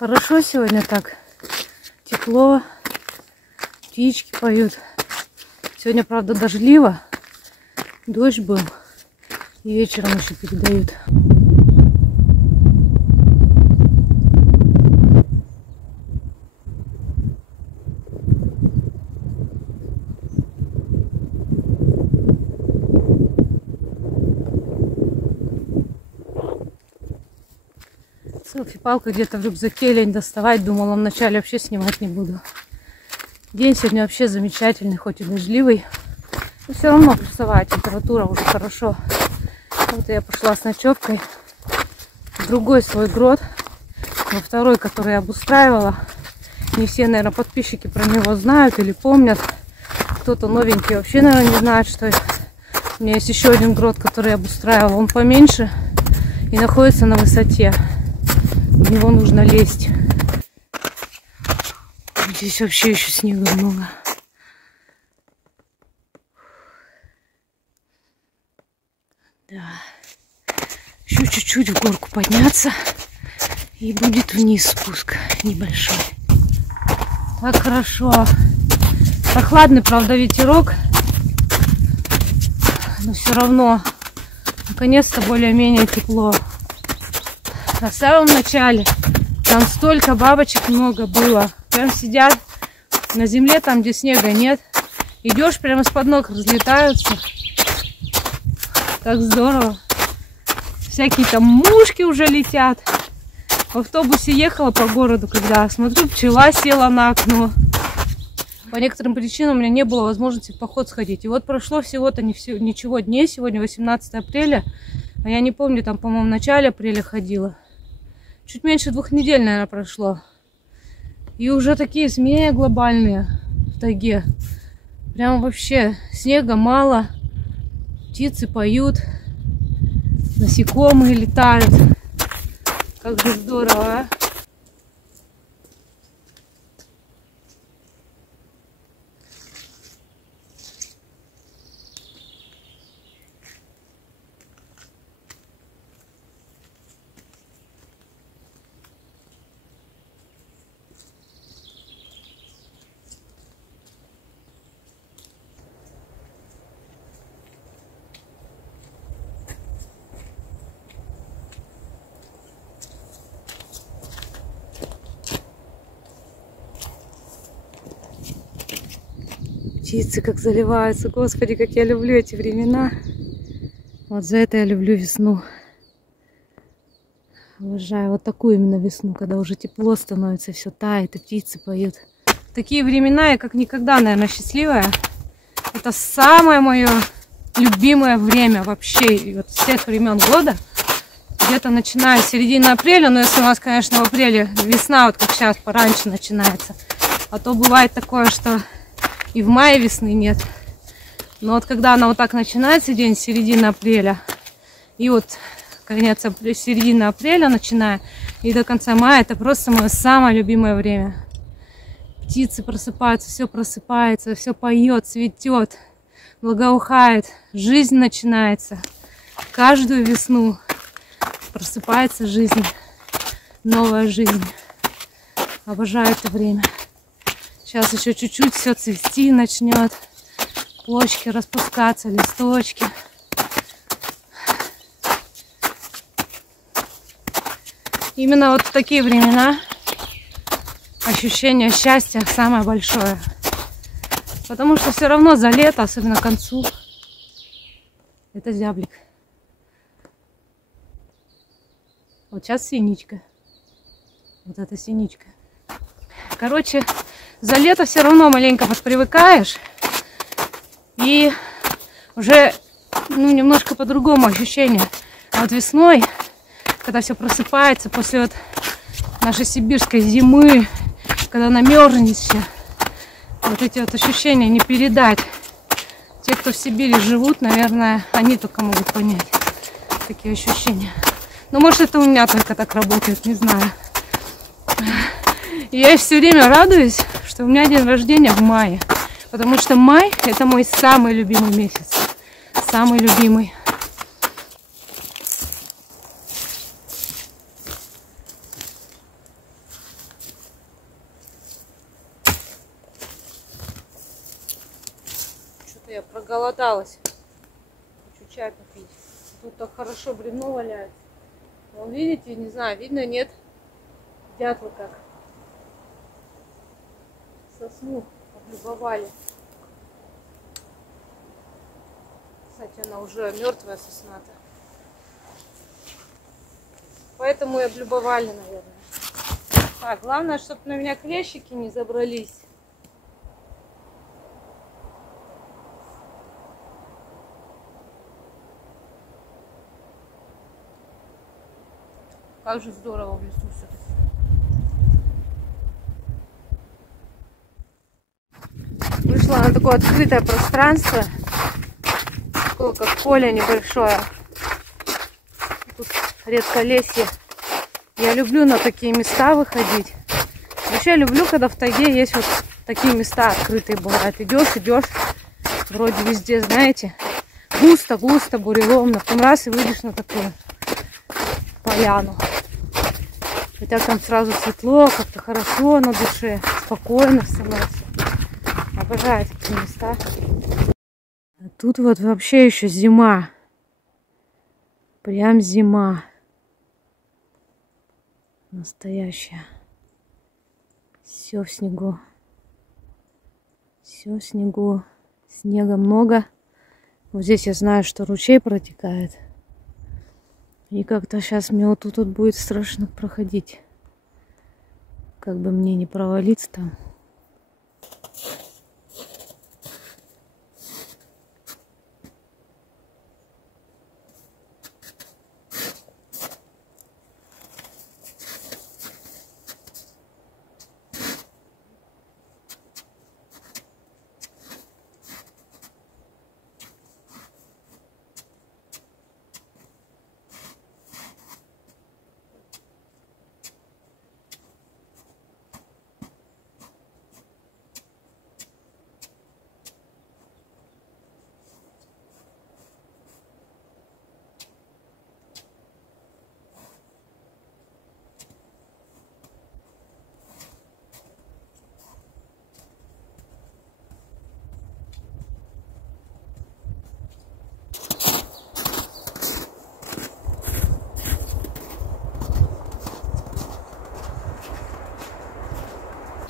Хорошо сегодня так. Тепло. Птички поют. Сегодня, правда, дождливо. Дождь был. И вечером еще передают. Селфи-палка где-то в рюкзаке, лень доставать. Думала, вначале вообще снимать не буду. День сегодня вообще замечательный, хоть и дождливый. Но все равно плюсовая температура, уже хорошо. Вот я пошла с ночевкой в другой свой грот. Во второй, который я обустраивала. Не все, наверное, подписчики про него знают или помнят. Кто-то новенький вообще, наверное, не знает, что у меня есть еще один грот, который я обустраивала. Он поменьше и находится на высоте. В него нужно лезть. Здесь вообще еще снега много. Да. Еще чуть-чуть в горку подняться. И будет вниз спуск небольшой. Так хорошо. Прохладный, правда, ветерок. Но все равно наконец-то более-менее тепло. На самом начале там столько бабочек много было. Прям сидят на земле, там, где снега нет. Идешь, прямо из-под ног разлетаются. Так здорово. Всякие там мушки уже летят. В автобусе ехала по городу, когда смотрю, пчела села на окно. По некоторым причинам у меня не было возможности в поход сходить. И вот прошло всего-то ничего дней. Сегодня 18 апреля. А я не помню, там, по-моему, в начале апреля ходила. Чуть меньше 2 недель, наверное, прошло. И уже такие змеи глобальные в тайге. Прям вообще снега мало. Птицы поют. Насекомые летают. Как же здорово, а? Птицы как заливаются. Господи, как я люблю эти времена. Вот за это я люблю весну. Обожаю вот такую именно весну, когда уже тепло становится, все тает, и птицы поют. Такие времена я как никогда, наверное, счастливая. Это самое мое любимое время вообще вот с тех времен года. Где-то начиная с середины апреля, но если у нас, конечно, в апреле весна, вот как сейчас, пораньше начинается. А то бывает такое, что и в мае весны нет. Но вот когда она вот так начинается, день с середины апреля, и вот конец середины апреля начиная, и до конца мая, это просто мое самое любимое время. Птицы просыпаются, все поет, цветет, благоухает, жизнь начинается. Каждую весну просыпается жизнь, новая жизнь. Обожаю это время. Сейчас еще чуть-чуть все цвести начнет. Почки распускаться, листочки. Именно вот в такие времена ощущение счастья самое большое. Потому что все равно за лето, особенно к концу, это зяблик. Вот сейчас синичка. Вот это синичка. Короче, за лето все равно маленько подпривыкаешь. И уже немножко по-другому ощущение. А вот весной, когда все просыпается после вот нашей сибирской зимы, когда намерзнет все, вот эти вот ощущения не передать. Те, кто в Сибири живут, наверное, они только могут понять такие ощущения. Но может это у меня только так работает, не знаю. И я все время радуюсь, что у меня день рождения в мае. Потому что май — это мой самый любимый месяц. Самый любимый. Что я проголодалась. Хочу чай попить. Тут так хорошо бревно валяется. Вон, видите, не знаю, видно, нет? Дятлы как. Сосну облюбовали. Кстати, она уже мертвая сосна-то. Поэтому и облюбовали, наверное. Так, главное, чтобы на меня клещики не забрались. Как же здорово в лесу все-таки. Вышла на такое открытое пространство. Такое, как поле небольшое. Тут редколесье. Я люблю на такие места выходить. Вообще люблю, когда в тайге есть вот такие места открытые бывают. Идешь, вроде везде, знаете, густо, буреломно. Потом раз и выйдешь на такую поляну. Хотя там сразу светло, как-то хорошо на душе, спокойно становится. Обожаю такие места. А тут вот вообще еще зима. Прям зима. Настоящая. Все в снегу. Все в снегу. Снега много. Вот здесь я знаю, что ручей протекает. И как-то сейчас мне вот тут будет страшно проходить. Как бы мне не провалиться там.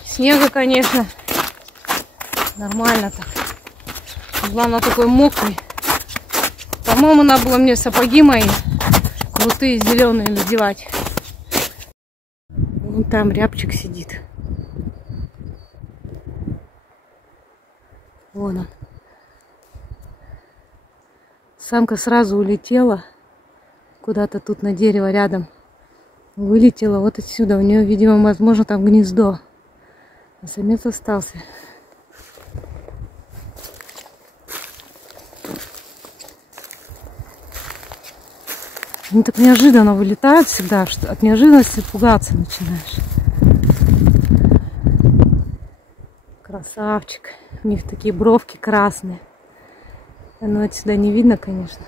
Снега, конечно, нормально так. Главное, такой мокрый. По-моему, надо было мне сапоги мои крутые зеленые надевать. Вон там рябчик сидит. Вон он. Самка сразу улетела куда-то тут на дерево рядом. Вылетела вот отсюда. У нее, видимо, возможно, там гнездо. А самец остался. Они так неожиданно вылетают всегда, что от неожиданности пугаться начинаешь. Красавчик. У них такие бровки красные. Оно отсюда не видно, конечно.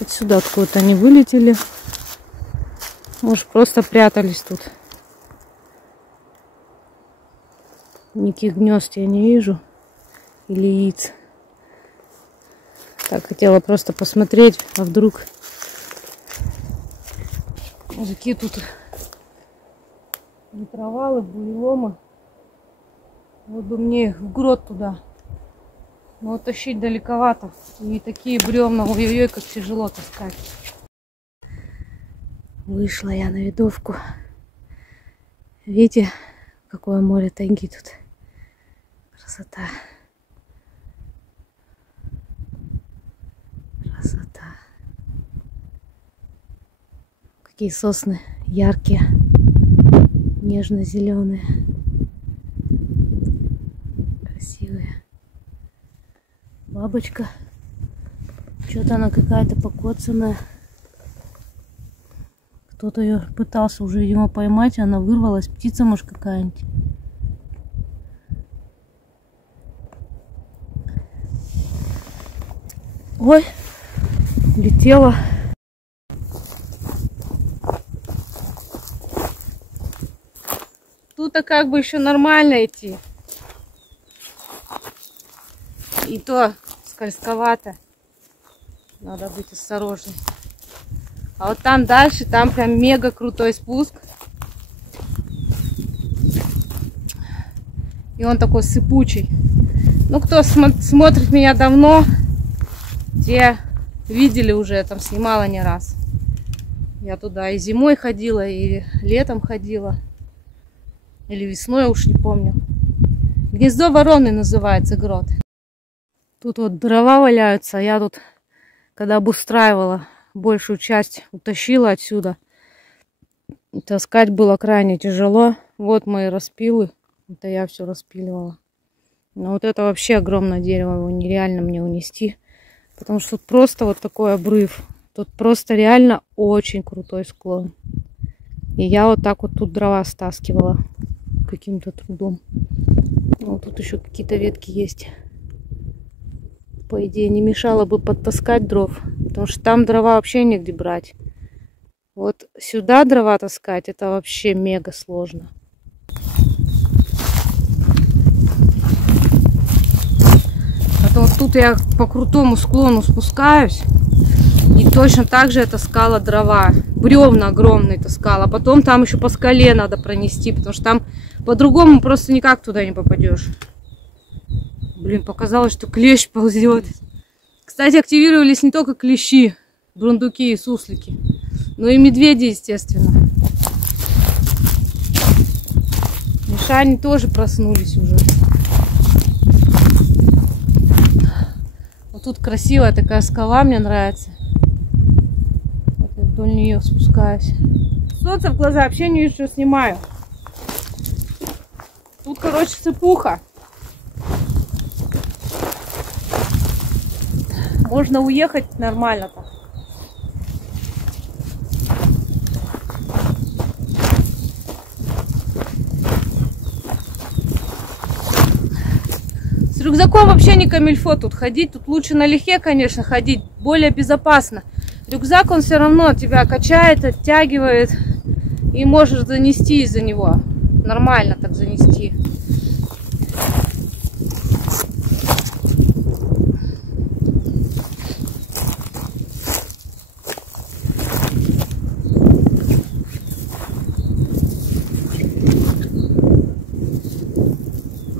Отсюда откуда-то они вылетели. Может, просто прятались тут. Никаких гнезд я не вижу. Или яиц. Так, хотела просто посмотреть, а вдруг... Какие тут провалы, буреломы. Вот бы мне их в грот туда. Но вот тащить далековато. И такие бревна, ой-ой-ой, как тяжело таскать. Вышла я на видовку. Видите, какое море тайги тут. Красота. Красота. Какие сосны яркие, нежно-зеленые. Красивые. Бабочка. Что-то она какая-то покоцанная. Кто-то ее пытался уже, видимо, поймать, она вырвалась. Птица, может, какая-нибудь. Ой, летела. тут-то как бы еще нормально идти. И то скользковато. Надо быть осторожным. А вот там дальше, там прям мега крутой спуск. И он такой сыпучий. Ну, кто смотрит меня давно, те видели уже, я там снимала не раз. Я туда и зимой ходила, и летом ходила. Или весной, уж не помню. Гнездо вороны называется грот. Тут вот дрова валяются. Я тут, когда обустраивала, большую часть утащила отсюда. Таскать было крайне тяжело. Вот мои распилы. Это я все распиливала. Но вот это вообще огромное дерево. Его нереально мне унести. Потому что тут просто вот такой обрыв. Тут просто реально очень крутой склон. И я вот так вот тут дрова стаскивала. Каким-то трудом. Вот тут еще какие-то ветки есть. По идее, не мешало бы подтаскать дров. Потому что там дрова вообще негде брать. Вот сюда дрова таскать, это вообще мега сложно. А вот тут я по крутому склону спускаюсь. И точно так же я таскала дрова. Бревна огромные таскала. А потом там еще по скале надо пронести. Потому что там по-другому просто никак туда не попадешь. Блин, показалось, что клещ ползет. Кстати, активировались не только клещи, бурундуки и суслики, но и медведи, естественно. Мишани тоже проснулись уже. Вот тут красивая такая скала, мне нравится. Вот я вдоль нее спускаюсь. Солнце в глаза, вообще не вижу, что снимаю. Тут, короче, сыпуха. Можно уехать нормально-то. С рюкзаком вообще не камильфо тут ходить. Тут лучше налегке, конечно, ходить. Более безопасно. Рюкзак, он все равно тебя качает, оттягивает. И можешь занести из-за него. Нормально так занести.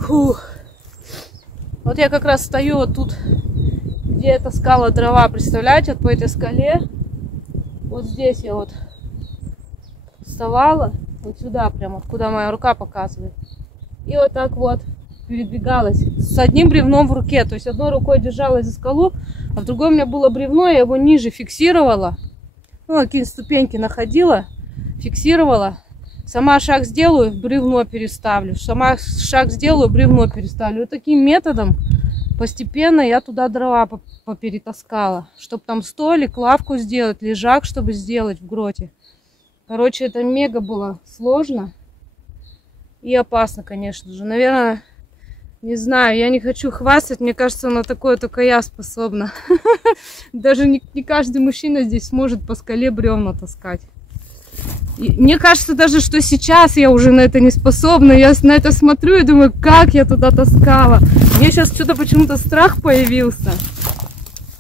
Фух. Вот я как раз стою вот тут, где я таскала дрова, представляете, вот по этой скале. Вот здесь я вот вставала, вот сюда прямо, куда моя рука показывает. И вот так вот передвигалась с одним бревном в руке. То есть одной рукой держалась за скалу, а в другой у меня было бревно, я его ниже фиксировала. Ну, какие-то ступеньки находила, фиксировала. Сама шаг сделаю, бревно переставлю. Сама шаг сделаю, бревно переставлю. Вот таким методом постепенно я туда дрова поперетаскала. Чтобы там столик, лавку сделать, лежак, чтобы сделать в гроте. Короче, это мега было сложно. И опасно, конечно же. Наверное, не знаю, я не хочу хвастать. Мне кажется, на такое только я способна. Даже не каждый мужчина здесь сможет по скале бревна таскать. И мне кажется даже, что сейчас я уже на это не способна. Я на это смотрю и думаю, как я туда таскала. Мне сейчас что-то почему-то страх появился.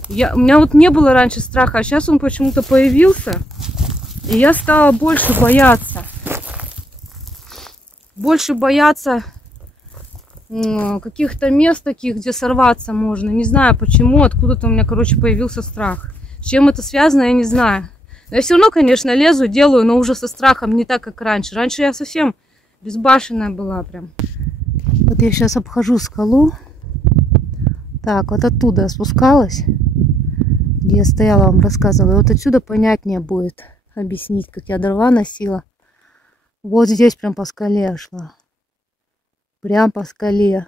У меня вот не было раньше страха, а сейчас он почему-то появился. И я стала больше бояться. Больше бояться каких-то мест таких, где сорваться можно. Не знаю почему, откуда-то у меня, короче, появился страх. С чем это связано, я не знаю. Я все равно, конечно, лезу, делаю, но уже со страхом не так, как раньше. Раньше я совсем безбашенная была прям. Вот я сейчас обхожу скалу. Так, вот оттуда я спускалась, где я стояла, вам рассказывала. И вот отсюда понятнее будет объяснить, как я дрова носила. Вот здесь прям по скале я шла. Прям по скале.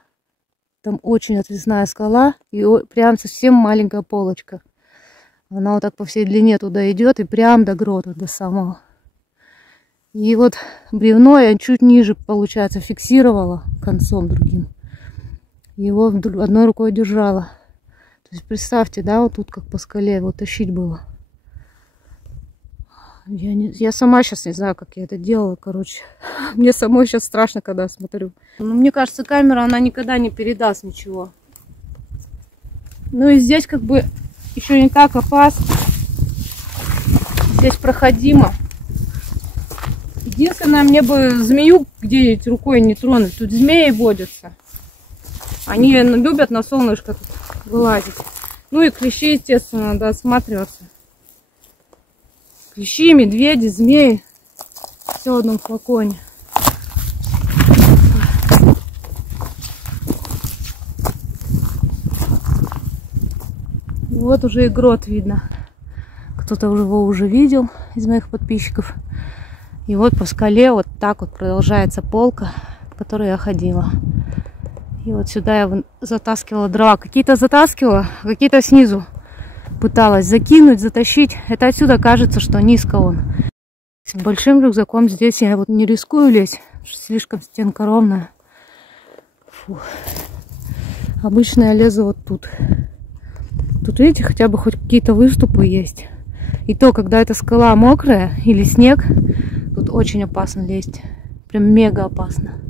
Там очень отвесная скала и прям совсем маленькая полочка. Она вот так по всей длине туда идет и прям до грота, до самого. И вот бревно я чуть ниже, получается, фиксировала концом другим. Его одной рукой держала. То есть представьте, да, вот тут как по скале его тащить было. Я сама сейчас не знаю, как я это делала, короче. Мне самой сейчас страшно, когда смотрю. Но мне кажется, камера, она никогда не передаст ничего. Ну и здесь как бы еще не так опасно. Здесь проходимо. Единственное, мне бы змею где-нибудь рукой не тронуть. Тут змеи водятся. Они любят на солнышко вылазить. Ну и клещи, естественно, надо осматриваться. Клещи, медведи, змеи. Все в одном флаконе. Вот уже и грот видно. Кто-то его уже видел из моих подписчиков. И вот по скале вот так вот продолжается полка, по которой я ходила. И вот сюда я затаскивала дрова. Какие-то затаскивала, какие-то снизу пыталась закинуть, затащить. Это отсюда кажется, что низко он. С большим рюкзаком здесь я вот не рискую лезть, слишком стенка ровная. Фу. Обычно я лезу вот тут. Тут, видите, хотя бы хоть какие-то выступы есть. И то, когда эта скала мокрая или снег, тут очень опасно лезть. Прям мега опасно.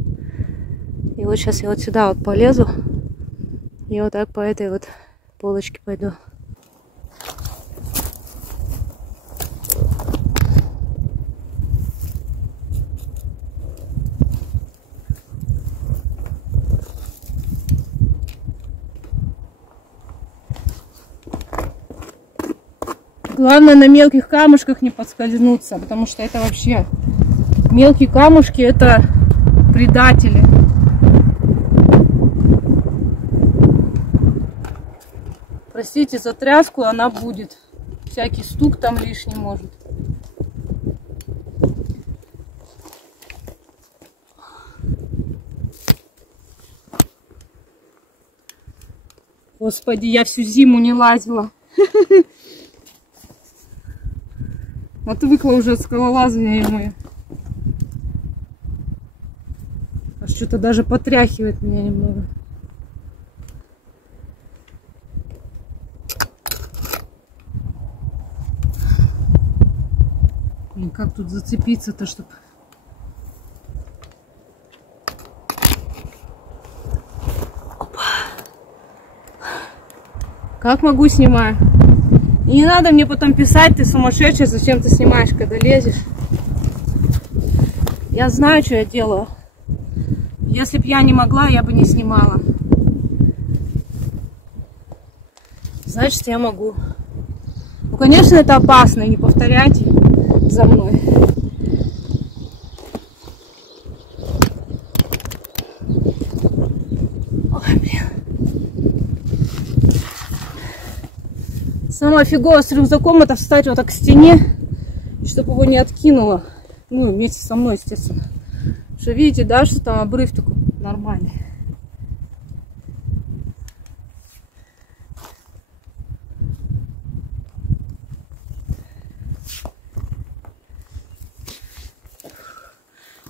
И вот сейчас я вот сюда вот полезу. И вот так по этой вот полочке пойду. Главное на мелких камушках не подскользнуться, потому что это вообще мелкие камушки, это предатели. Простите за тряску, она будет. Всякий стук там лишний может. Господи, я всю зиму не лазила. Отвыкла уже от скалолазания мое. Аж что-то даже потряхивает меня немного. Блин, как тут зацепиться-то, чтобы... Опа. Как могу, снимаю. И не надо мне потом писать, ты сумасшедшая, зачем ты снимаешь, когда лезешь. Я знаю, что я делаю. Если б я не могла, я бы не снимала. Значит, я могу. Ну, конечно, это опасно, не повторяйте за мной. Ой, блин. Самое фиговое с рюкзаком — это встать вот так к стене, чтобы его не откинуло. Ну, вместе со мной, естественно. Что видите, да, что там обрыв такой нормальный.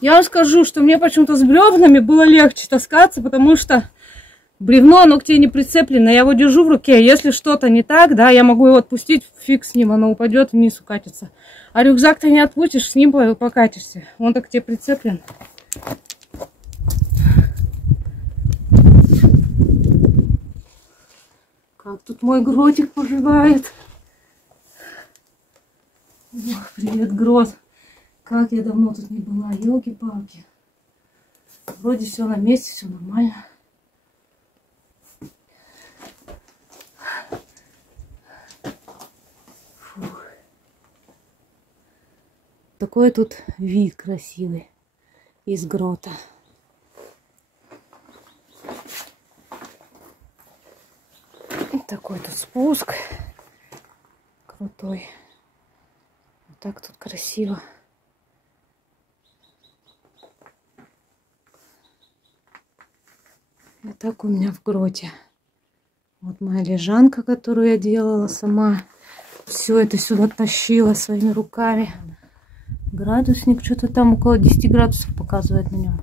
Я вам скажу, что мне почему-то с бревнами было легче таскаться, потому что бревно, оно к тебе не прицеплено. Я его держу в руке. Если что-то не так, да, я могу его отпустить, фиг с ним, оно упадет, вниз укатится. А рюкзак ты не отпустишь, с ним покатишься. Он так к тебе прицеплен. Как тут мой гротик поживает. Ох, привет, грот. Как я давно тут не была, елки-палки. Вроде все на месте, все нормально. Фух. Такой тут вид красивый из грота. Такой тут спуск крутой. Вот так тут красиво. Вот так у меня в гроте. Вот моя лежанка, которую я делала сама. Все это сюда тащила своими руками. Градусник что-то там около 10 градусов показывает на нем.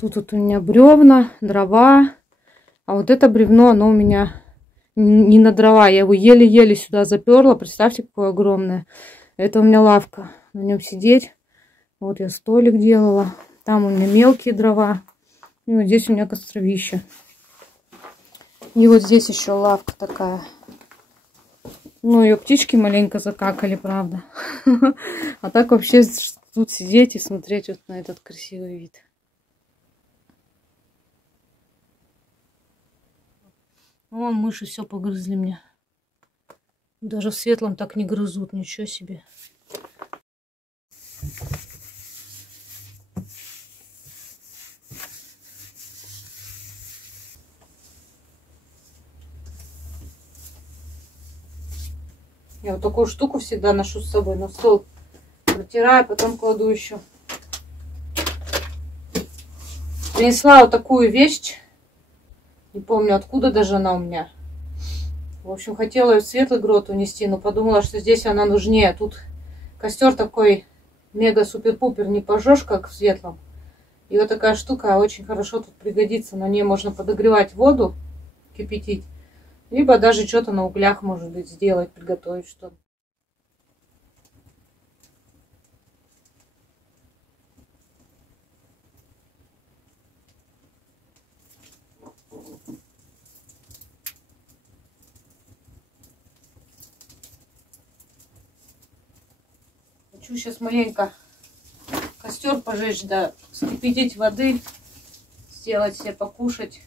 Тут вот у меня бревна, дрова. А вот это бревно, оно у меня не на дрова. Я его еле-еле сюда заперла. Представьте, какое огромное. Это у меня лавка. На нем сидеть. Вот я столик делала. Там у меня мелкие дрова. И вот здесь у меня костровище. И вот здесь еще лавка такая. Ну, ее птички маленько закакали, правда. А так вообще тут сидеть и смотреть вот на этот красивый вид. Вон мыши все погрызли мне. Даже в светлом так не грызут, ничего себе. Я вот такую штуку всегда ношу с собой на стол. Протираю, потом кладу еще. Принесла вот такую вещь. Не помню, откуда даже она у меня. В общем, хотела ее в светлый грот унести, но подумала, что здесь она нужнее. Тут костер такой мега-супер-пупер не пожжешь, как в светлом. И вот такая штука очень хорошо тут пригодится. На ней можно подогревать воду, кипятить. Либо даже что-то на углях, может быть, сделать, приготовить что-то. Хочу сейчас маленько костер пожечь, да, вскипятить воды, сделать себе покушать.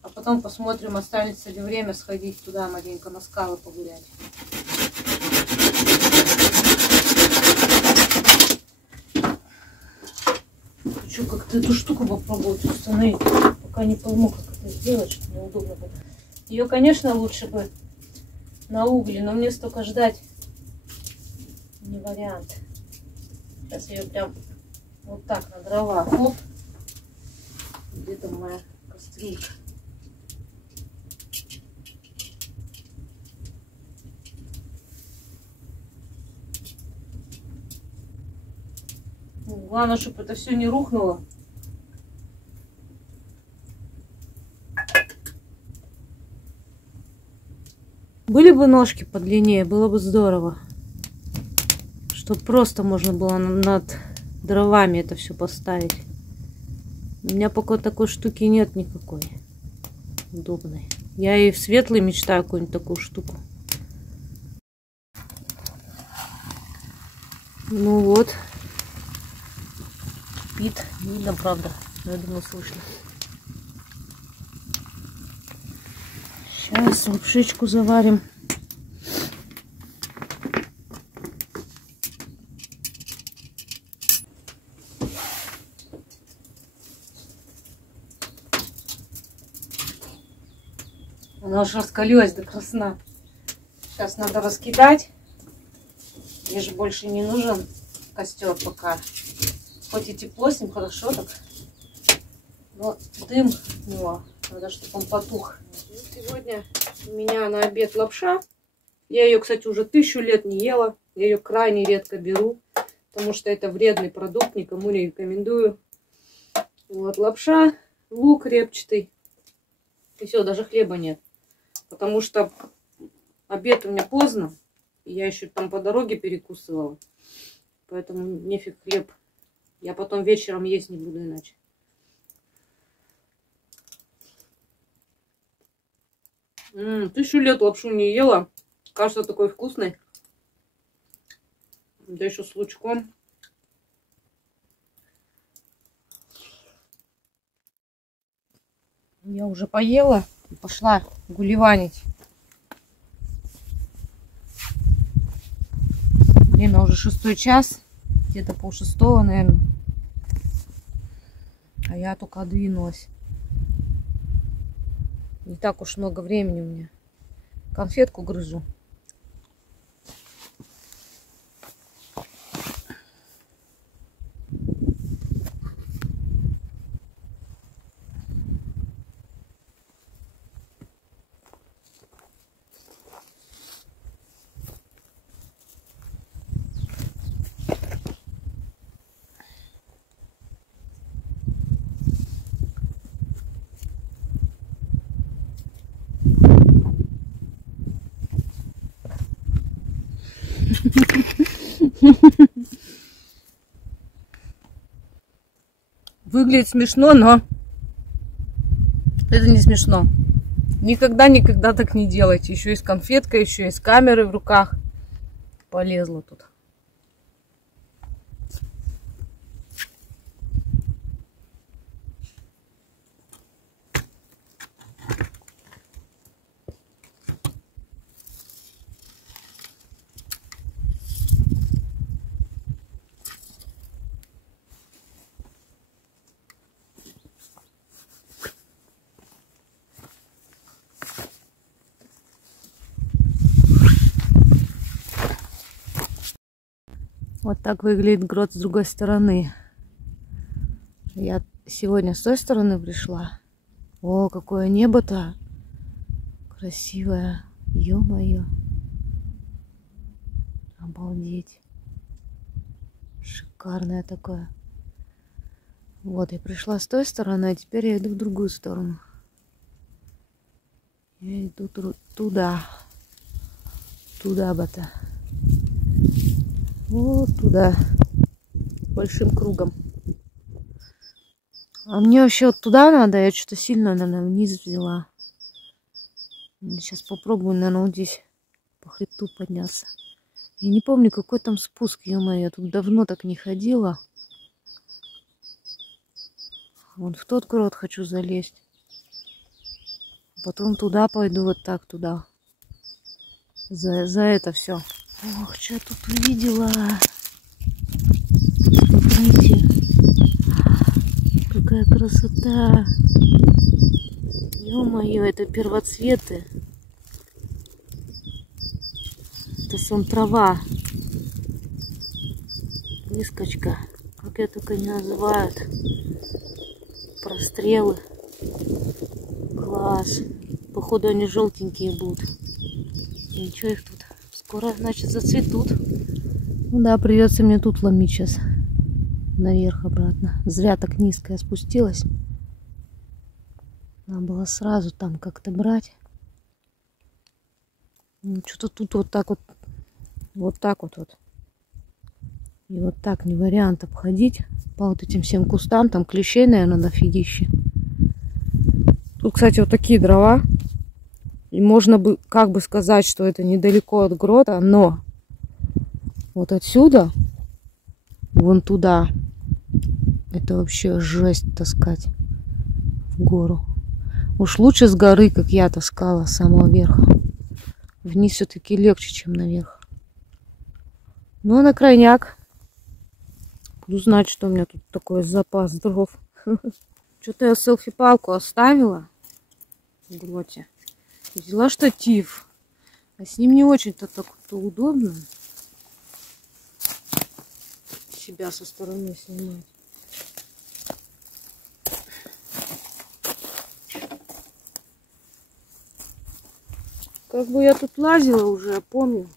А потом посмотрим, останется ли время сходить туда маленько на скалы погулять. Хочу как-то эту штуку попробовать установить. Пока не пойму, как это сделать, чтобы неудобно было. Ее, конечно, лучше бы на угле, но мне столько ждать не вариант. Сейчас ее прям вот так на дрова. Оп. Где-то моя кастрюлька. Главное, чтобы это все не рухнуло. Были бы ножки подлиннее, было бы здорово. Чтобы просто можно было над дровами это все поставить. У меня пока такой штуки нет никакой удобной. Я и в светлый мечтаю какую-нибудь такую штуку. Ну вот. Кипит. Видно, правда. Но я думаю, слышно. Сейчас лапшичку заварим. Она уже раскалилась до красна. Сейчас надо раскидать. Мне же больше не нужен костер пока. Хоть и тепло с ним, хорошо так. Но дым от него. Надо, чтобы он потух. Сегодня у меня на обед лапша. Я ее, кстати, уже 1000 лет не ела. Я ее крайне редко беру. Потому что это вредный продукт. Никому не рекомендую. Вот лапша, лук репчатый. И все, даже хлеба нет. Потому что обед у меня поздно. И я еще там по дороге перекусывала. Поэтому нефиг хлеб. Я потом вечером есть не буду иначе. 1000 лет лапшу не ела. Кажется, такой вкусный. Да еще с лучком. Я уже поела и пошла гуливанить. Время уже 6 час. Где-то 5:30, наверное. А я только двинулась. Не так уж много времени у меня. Конфетку грызу. Выглядит смешно, но это не смешно. Никогда так не делайте. Еще и с конфеткой, еще и с камерой в руках. Полезла тут. Вот так выглядит грот с другой стороны. Я сегодня с той стороны пришла. О, какое небо-то красивое. Ё-моё. Обалдеть. Шикарное такое. Вот, я пришла с той стороны, а теперь я иду в другую сторону. Я иду туда. Туда бы-то. Вот туда. Большим кругом. А мне вообще вот туда надо. Я что-то сильно, наверное, вниз взяла. Сейчас попробую, наверное, вот здесь по хребту подняться. Я не помню, какой там спуск, ё-моё. Я тут давно так не ходила. Вот в тот грот хочу залезть. Потом туда пойду, вот так туда. За это все. Ох, что я тут увидела. Смотрите. Какая красота. Ё-моё, это первоцветы. Это сон трава. Выскочка. Как я только не называют. Прострелы. Класс. Походу они желтенькие будут. Ничего, их тут скоро, значит, зацветут. Ну да, придется мне тут ломить сейчас. Наверх обратно. Зря так низко я спустилась. Надо было сразу там как-то брать. Ну, что-то тут вот так вот. Вот так вот. И вот так не вариант обходить. По вот этим всем кустам. Там клещей, наверное, дофигище. Тут, кстати, вот такие дрова. И можно бы как бы сказать, что это недалеко от грота, но вот отсюда вон туда это вообще жесть таскать в гору. Уж лучше с горы, как я таскала, с самого верха. Вниз все-таки легче, чем наверх. Ну, а на крайняк буду знать, что у меня тут такой запас дров. Что-то я селфи-палку оставила в гроте. Взяла штатив. А с ним не очень-то так-то удобно. Себя со стороны снимать. Как бы я тут лазила уже, я помню.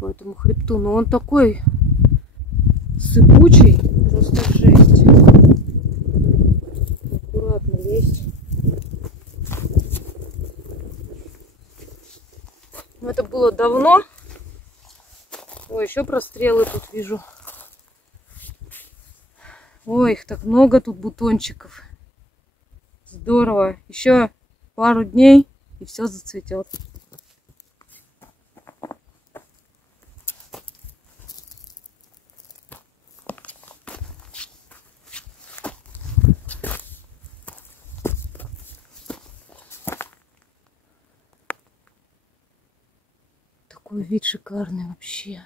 По этому хребту. Но он такой сыпучий. Просто жесть. Аккуратно лезть. Это было давно. Ой, еще прострелы тут вижу. Ой, их так много тут бутончиков. Здорово. Еще пару дней и все зацветет. Такой вид шикарный вообще.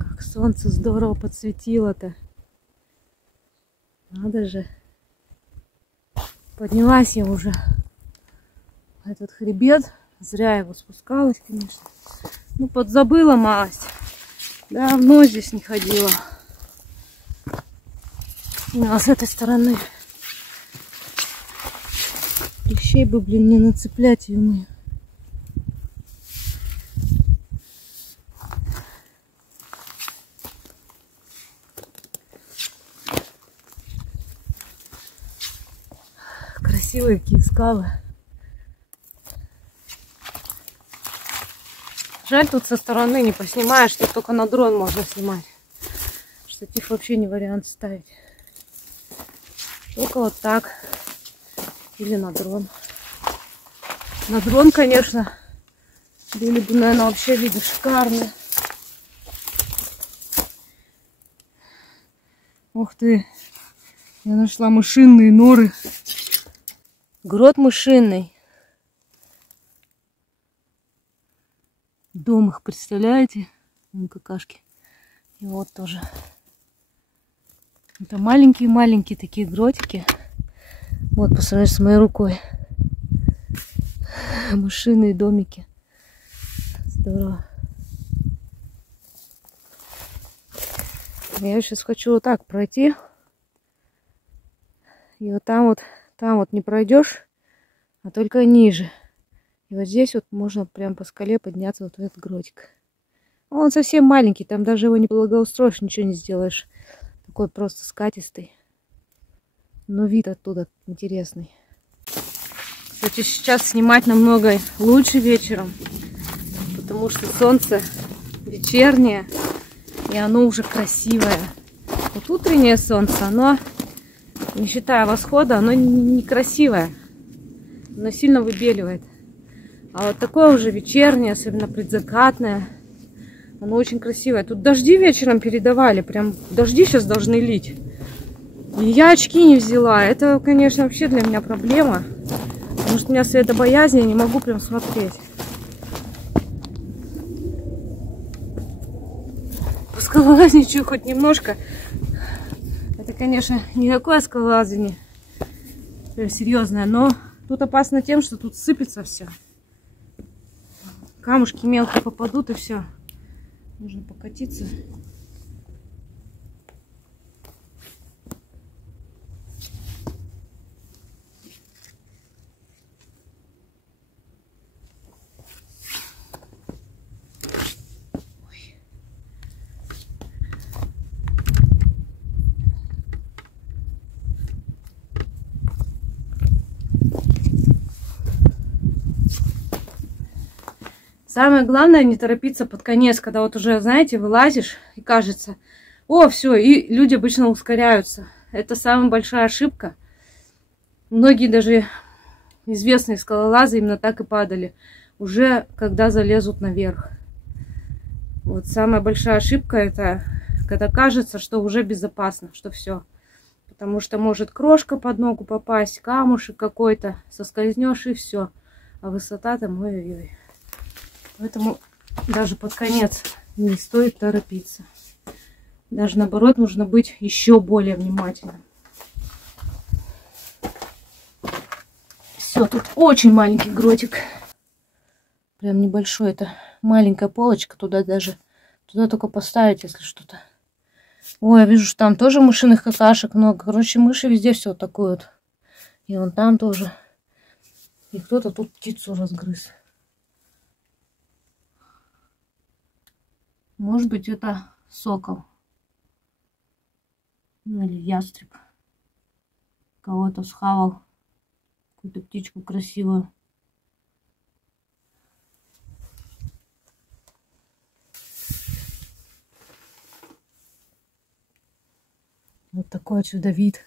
Как солнце здорово подсветило-то. Надо же. Поднялась я уже. Этот хребет. Зря его спускалась, конечно. Ну, подзабыла малость. Давно здесь не ходила. А с этой стороны. Клещей бы, блин, не нацеплять ему. красивые какие скалы. Жаль, тут со стороны не поснимаешь, тут только на дрон можно снимать. Штатив вообще не вариант ставить. Только вот так. Или на дрон. На дрон, конечно, были бы, наверное, вообще виды шикарные. Ух ты! Я нашла мышиные норы. Грот мышиный. Дом их, представляете? Вон какашки. И вот тоже. Это маленькие-маленькие такие гротики. Вот, по сравнению с моей рукой. Мышиные домики. Здорово. Я сейчас хочу вот так пройти. И вот там вот не пройдешь, а только ниже. И вот здесь вот можно прям по скале подняться вот в этот гротик. Он совсем маленький, там даже его не благоустроишь, ничего не сделаешь. Такой просто скатистый. Но вид оттуда интересный. Кстати, сейчас снимать намного лучше вечером, потому что солнце вечернее, и оно уже красивое. Вот утреннее солнце, оно, не считая восхода, оно некрасивое. Оно сильно выбеливает. А вот такое уже вечернее, особенно предзакатное, оно очень красивое. Тут дожди вечером передавали, прям дожди сейчас должны лить. И я очки не взяла. Это, конечно, вообще для меня проблема. Потому что у меня светобоязнь, я не могу прям смотреть. Скалолазничаю хоть немножко. Это, конечно, не такое скалолазание серьезное, но тут опасно тем, что тут сыпется все. Камушки мелко попадут и все. Нужно покатиться. Самое главное не торопиться под конец, когда вот уже, знаете, вылазишь и кажется, о, все, и люди обычно ускоряются. Это самая большая ошибка. Многие даже известные скалолазы именно так и падали, уже когда залезут наверх. Вот самая большая ошибка это, когда кажется, что уже безопасно, что все. Потому что может крошка под ногу попасть, камушек какой-то, соскользнешь и все. А высота там, ой-ой-ой. Поэтому даже под конец не стоит торопиться. Даже наоборот, нужно быть еще более внимательным. Все, тут очень маленький гротик. Прям небольшой. Это маленькая полочка. Туда только поставить, если что-то. Ой, я вижу, что там тоже мышиных какашек много. Короче, мыши везде все вот такое вот. И вон там тоже. И кто-то тут птицу разгрыз. Может быть, это сокол. Ну, или ястреб. Кого-то схавал. Какую-то птичку красивую. Вот такой отсюда вид.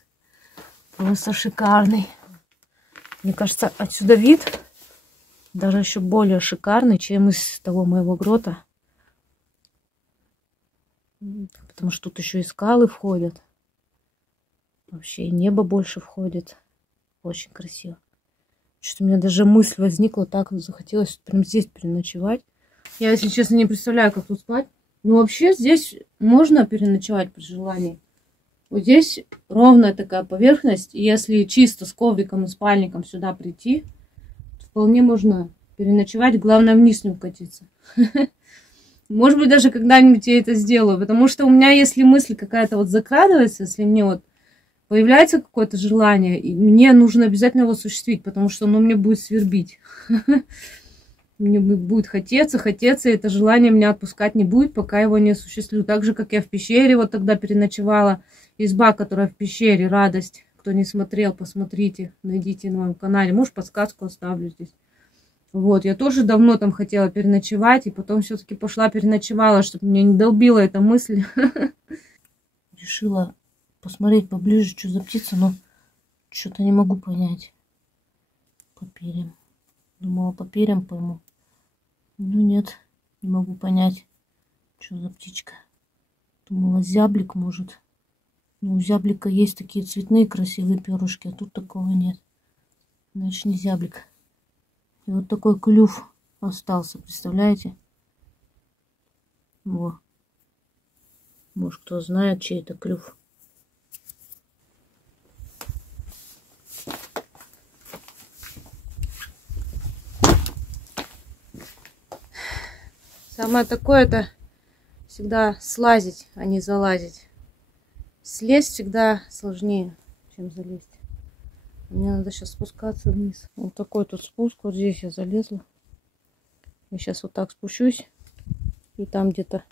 Просто шикарный. Мне кажется, отсюда вид даже еще более шикарный, чем из того моего грота. Потому что тут еще и скалы входят. Вообще и небо больше входит. Очень красиво. Что-то у меня даже мысль возникла, так захотелось прям здесь переночевать. Я, если честно, не представляю, как тут спать. Но вообще здесь можно переночевать при желании. Вот здесь ровная такая поверхность. И если чисто с ковриком и спальником сюда прийти, то вполне можно переночевать. Главное, вниз не укатиться. Может быть, даже когда-нибудь я это сделаю. Потому что у меня, если мысль какая-то вот закрадывается, если мне вот появляется какое-то желание, и мне нужно обязательно его осуществить, потому что оно мне будет свербить. Мне будет хотеться, и это желание меня отпускать не будет, пока его не осуществлю. Так же, как я в пещере вот тогда переночевала. Изба, которая в пещере, радость. Кто не смотрел, посмотрите, найдите на моем канале. Может, подсказку оставлю здесь. Вот, я тоже давно там хотела переночевать, и потом все-таки пошла переночевала, чтобы меня не долбила эта мысль. Решила посмотреть поближе, что за птица, но что-то не могу понять. По перьям. Думала, по перьям пойму. Ну нет, не могу понять, что за птичка. Думала, зяблик может. Ну, у зяблика есть такие цветные красивые перышки, а тут такого нет. Значит, не зяблик. И вот такой клюв остался, представляете? Во. Может, кто знает, чей это клюв. Самое такое это всегда слазить, а не залазить. Слезть всегда сложнее, чем залезть. Мне надо сейчас спускаться вниз. Вот такой тут спуск. Вот здесь я залезла. Я сейчас вот так спущусь. И там где-то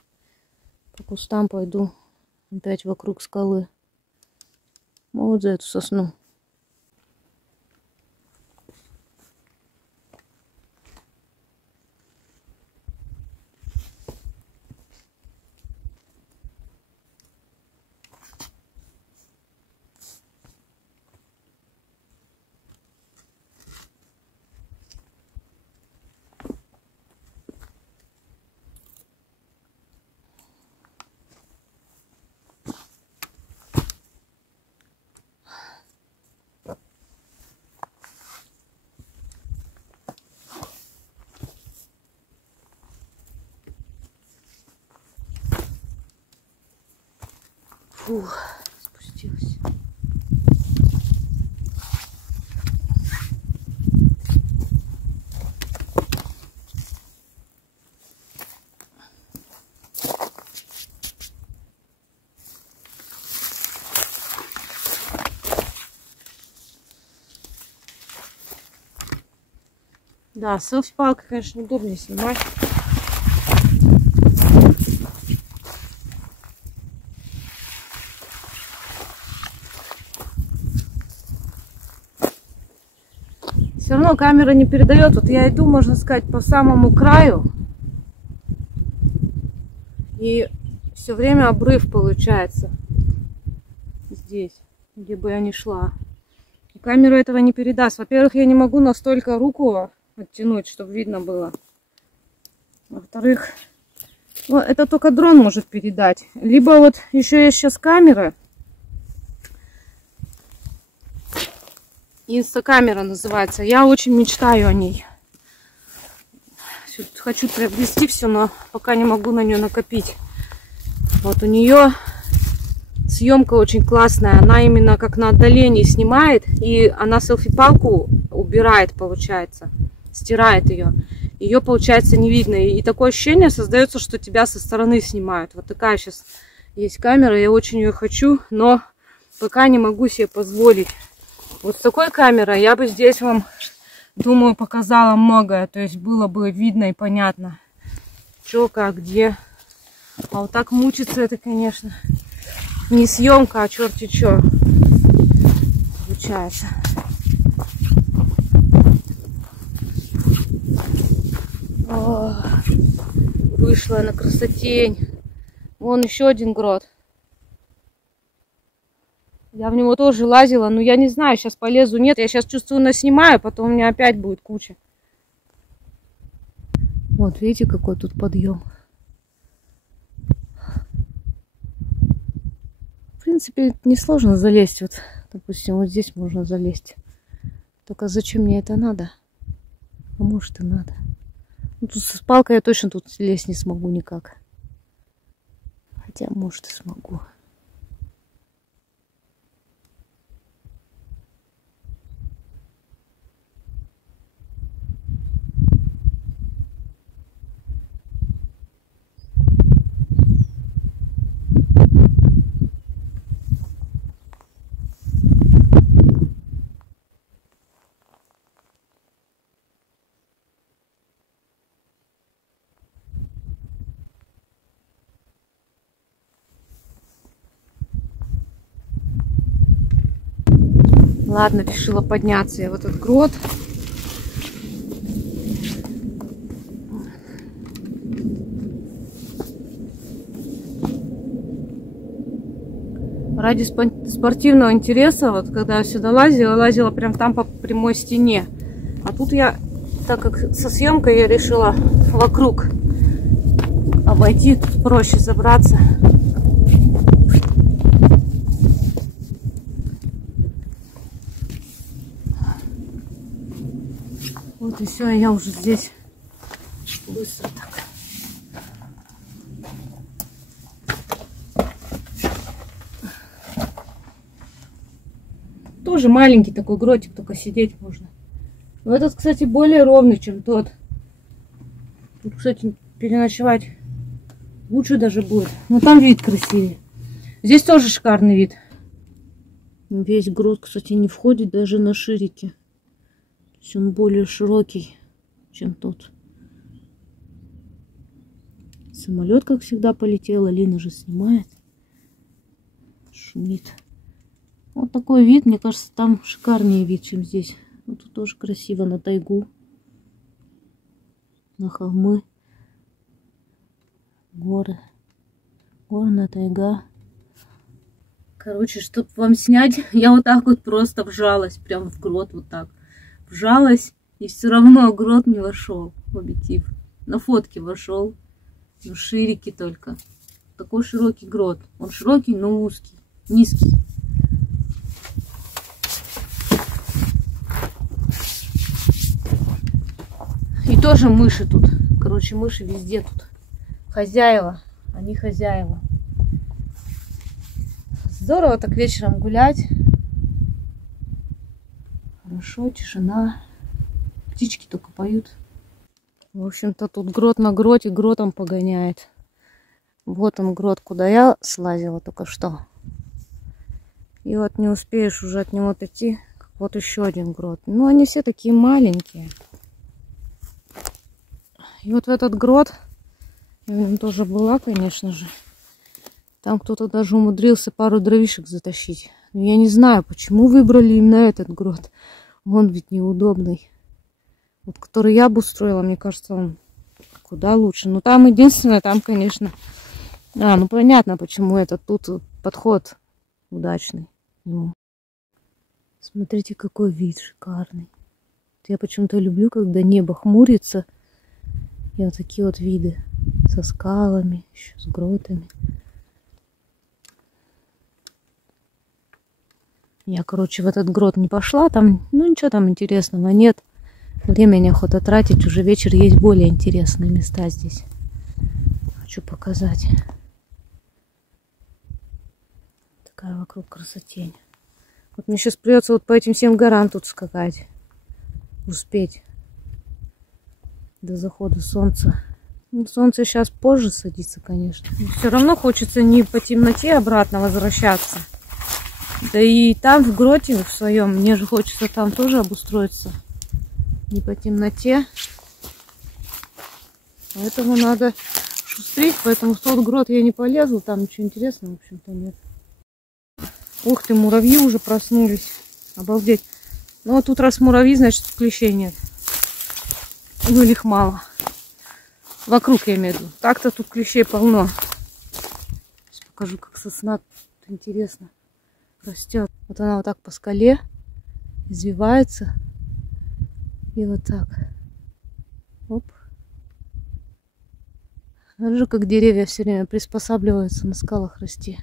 по кустам пойду опять вокруг скалы. Вот за эту сосну. Фух, спустилась. Да, селфи-палкой, конечно, удобнее снимать. Все равно камера не передает. Вот я иду, можно сказать, по самому краю. И все время обрыв получается. Здесь, где бы я ни шла. И камера этого не передаст. Во-первых, я не могу настолько руку оттянуть, чтобы видно было. Во-вторых, ну, это только дрон может передать. Либо вот еще есть сейчас камера. Инстакамера называется. Я очень мечтаю о ней. Хочу приобрести все, но пока не могу на нее накопить. Вот у нее съемка очень классная. Она именно как на отдалении снимает. И она селфи-палку убирает, получается. Стирает ее. Ее, получается, не видно. И такое ощущение создается, что тебя со стороны снимают. Вот такая сейчас есть камера. Я очень ее хочу, но пока не могу себе позволить. Вот с такой камерой я бы здесь вам, думаю, показала многое. То есть было бы видно и понятно, что, как, где. А вот так мучиться, это, конечно, не съемка, а черти что получается. О, вышла на красотень. Вон еще один грот. Я в него тоже лазила, но я не знаю, сейчас полезу, нет. Я сейчас чувствую, наснимаю, потом у меня опять будет куча. Вот, видите, какой тут подъем. В принципе, несложно залезть. Вот, допустим, вот здесь можно залезть. Только зачем мне это надо? А может и надо. Ну, тут с палкой я точно тут лезть не смогу никак. Хотя, может, и смогу. Ладно, решила подняться я в этот грот. Ради спортивного интереса, вот когда я сюда лазила прям там по прямой стене. А тут я, так как со съемкой, я решила вокруг обойти, тут проще забраться. Вот и все, я уже здесь быстро так. Тоже маленький такой гротик, только сидеть можно. Но этот, кстати, более ровный, чем тот. Тут, кстати, переночевать лучше даже будет. Но там вид красивее. Здесь тоже шикарный вид. Весь грот, кстати, не входит даже на ширики. То есть он более широкий, чем тот. Самолет, как всегда, полетел. Алина же снимает. Шумит. Вот такой вид, мне кажется, там шикарнее вид, чем здесь. Вот тут тоже красиво, на тайгу, на холмы, горы, горная тайга. Короче, чтобы вам снять, я вот так вот просто вжалась, прям в грот вот так. Вжалась, и все равно грот не вошел в объектив. На фотке вошел, но ширики только. Такой широкий грот. Он широкий, но узкий, низкий. И тоже мыши тут. Короче, мыши везде тут. Хозяева. Они хозяева. Здорово так вечером гулять. Хорошо, тишина. Птички только поют. В общем-то, тут грот на гроте, гротом погоняет. Вот он грот, куда я слазила только что. И вот не успеешь уже от него отойти. Вот еще один грот. Ну, они все такие маленькие. И вот в этот грот, я в нем тоже была, конечно же. Там кто-то даже умудрился пару дровишек затащить. Но я не знаю, почему выбрали именно этот грот. Он ведь неудобный. Вот который я бы устроила, мне кажется, он куда лучше. Но там единственное, там, конечно... ну понятно, почему этот. Тут подход удачный. Смотрите, какой вид шикарный. Я почему-то люблю, когда небо хмурится. И вот такие вот виды. Со скалами, еще с гротами. Я, короче, в этот грот не пошла. Там, ну ничего там интересного нет. Время неохота тратить. Уже вечер, есть более интересные места здесь. Хочу показать. Такая вокруг красотень. Вот мне сейчас придется вот по этим всем горам тут скакать. Успеть. До захода солнца. Ну, солнце сейчас позже садится, конечно. Но все равно хочется не по темноте обратно возвращаться. Да и там в гроте в своем, мне же хочется там тоже обустроиться. Не по темноте. Поэтому надо шустрить. Поэтому в тот грот я не полезу. Там ничего интересного, в общем-то, нет. Ух ты, муравьи уже проснулись. Обалдеть. Ну а тут раз муравьи, значит клещей нет. Ну или их мало. Вокруг я имею в виду. Так-то тут клещей полно. Сейчас покажу, как сосна тут интересно растет. Вот она вот так по скале извивается. И вот так. Оп. Смотри, как деревья все время приспосабливаются на скалах расти.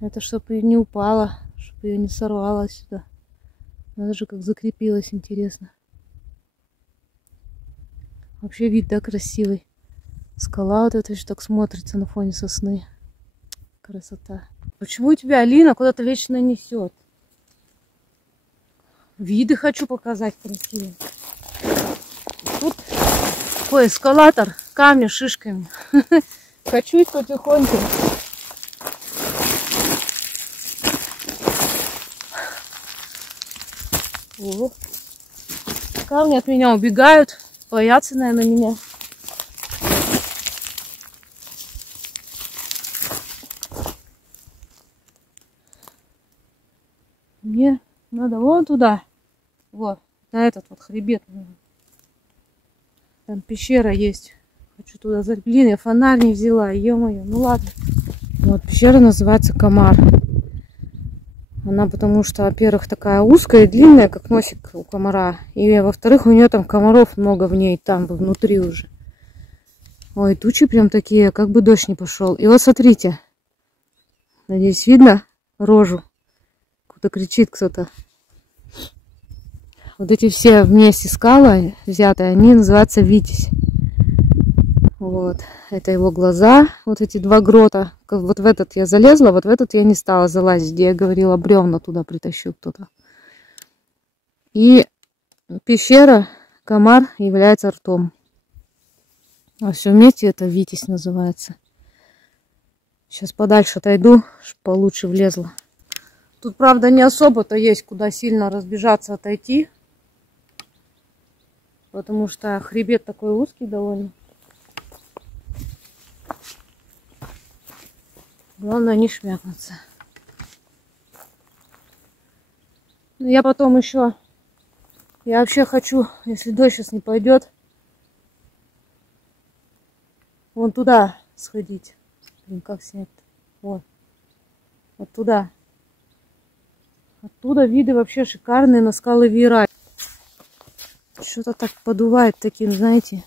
Это чтобы не упала, чтобы ее не сорвало сюда. Надо же, как закрепилась, интересно. Вообще вид, да, красивый. Скала вот эта еще так смотрится на фоне сосны. Красота. Почему тебя Алина куда-то вечно несет? Виды хочу показать красивые. Тут такой эскалатор, камни шишками. Качусь потихоньку. О. Камни от меня убегают. Боятся, наверное, меня. Мне надо вон туда. Вот, на этот вот хребет. Там пещера есть. Хочу туда залезть. Блин, я фонарь не взяла. Ё-моё, ну ладно. Вот, пещера называется Комар. Она потому что, во-первых, такая узкая и длинная, как носик у комара. И, во-вторых, у нее там комаров много в ней, там внутри уже. Ой, тучи прям такие, как бы дождь не пошел. И вот смотрите. Надеюсь, видно рожу? Кто-то кричит, кто-то. Вот эти все вместе скалы взятые, они называются Витязь. Вот. Это его глаза, вот эти два грота. Вот в этот я залезла, вот в этот я не стала залазить, где я говорила, бревна туда притащил кто-то. И пещера Комар является ртом. А все вместе это Витязь называется. Сейчас подальше отойду, чтобы получше влезла. Тут, правда, не особо-то есть, куда сильно разбежаться, отойти. Потому что хребет такой узкий довольно. Главное не шмякнуться. Я потом еще... Я вообще хочу, если дождь сейчас не пойдет, вон туда сходить. Блин, как снять-то? Вот. Вот туда. Оттуда виды вообще шикарные на скалы Вира. Что-то так подувает таким, знаете,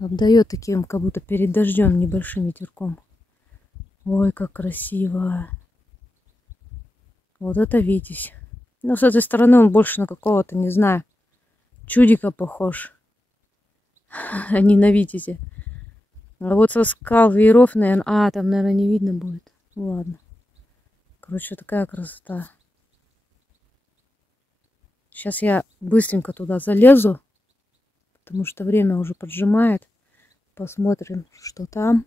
обдает таким, как будто перед дождем, небольшим ветерком. Ой, как красиво. Вот это Витязь. Но с этой стороны он больше на какого-то, не знаю, чудика похож. А не на Витязе. А вот со скал Вееров, наверное... там, наверное, не видно будет. Ну, ладно. Короче, такая красота. Сейчас я быстренько туда залезу, потому что время уже поджимает. Посмотрим, что там.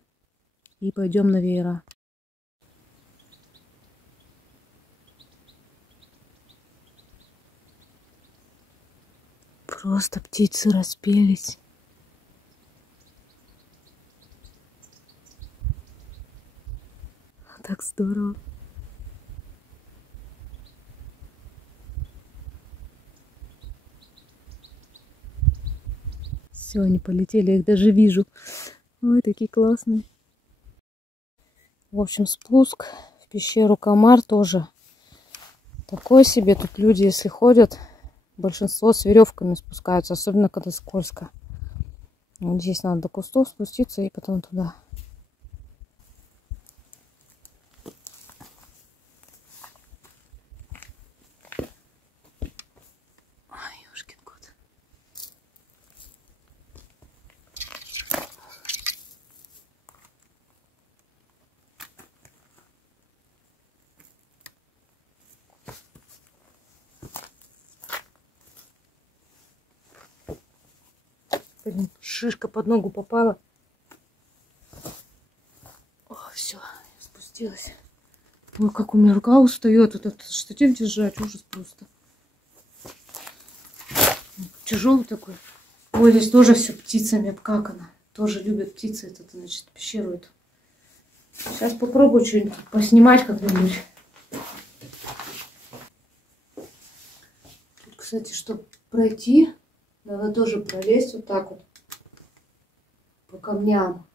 И пойдем на Веера. Просто птицы распелись. Так здорово. Все, они полетели, я их даже вижу. Ой, такие классные. В общем, спуск в пещеру Комар тоже такой себе. Тут люди, если ходят, большинство с веревками спускаются, особенно когда скользко. Вот здесь надо до кустов спуститься и потом туда. Ой, ёшкин кот. Блин, шишка под ногу попала. О, все, я спустилась. Ой, как у меня рука устает. Этот штатив держать, ужас просто. Тяжелый такой. Ой, здесь тоже все птицами обкакано. Тоже любят птицы этот, значит, пещеру эту. Сейчас попробую что-нибудь поснимать как-нибудь. Тут, кстати, чтобы пройти, надо тоже пролезть вот так вот по камням,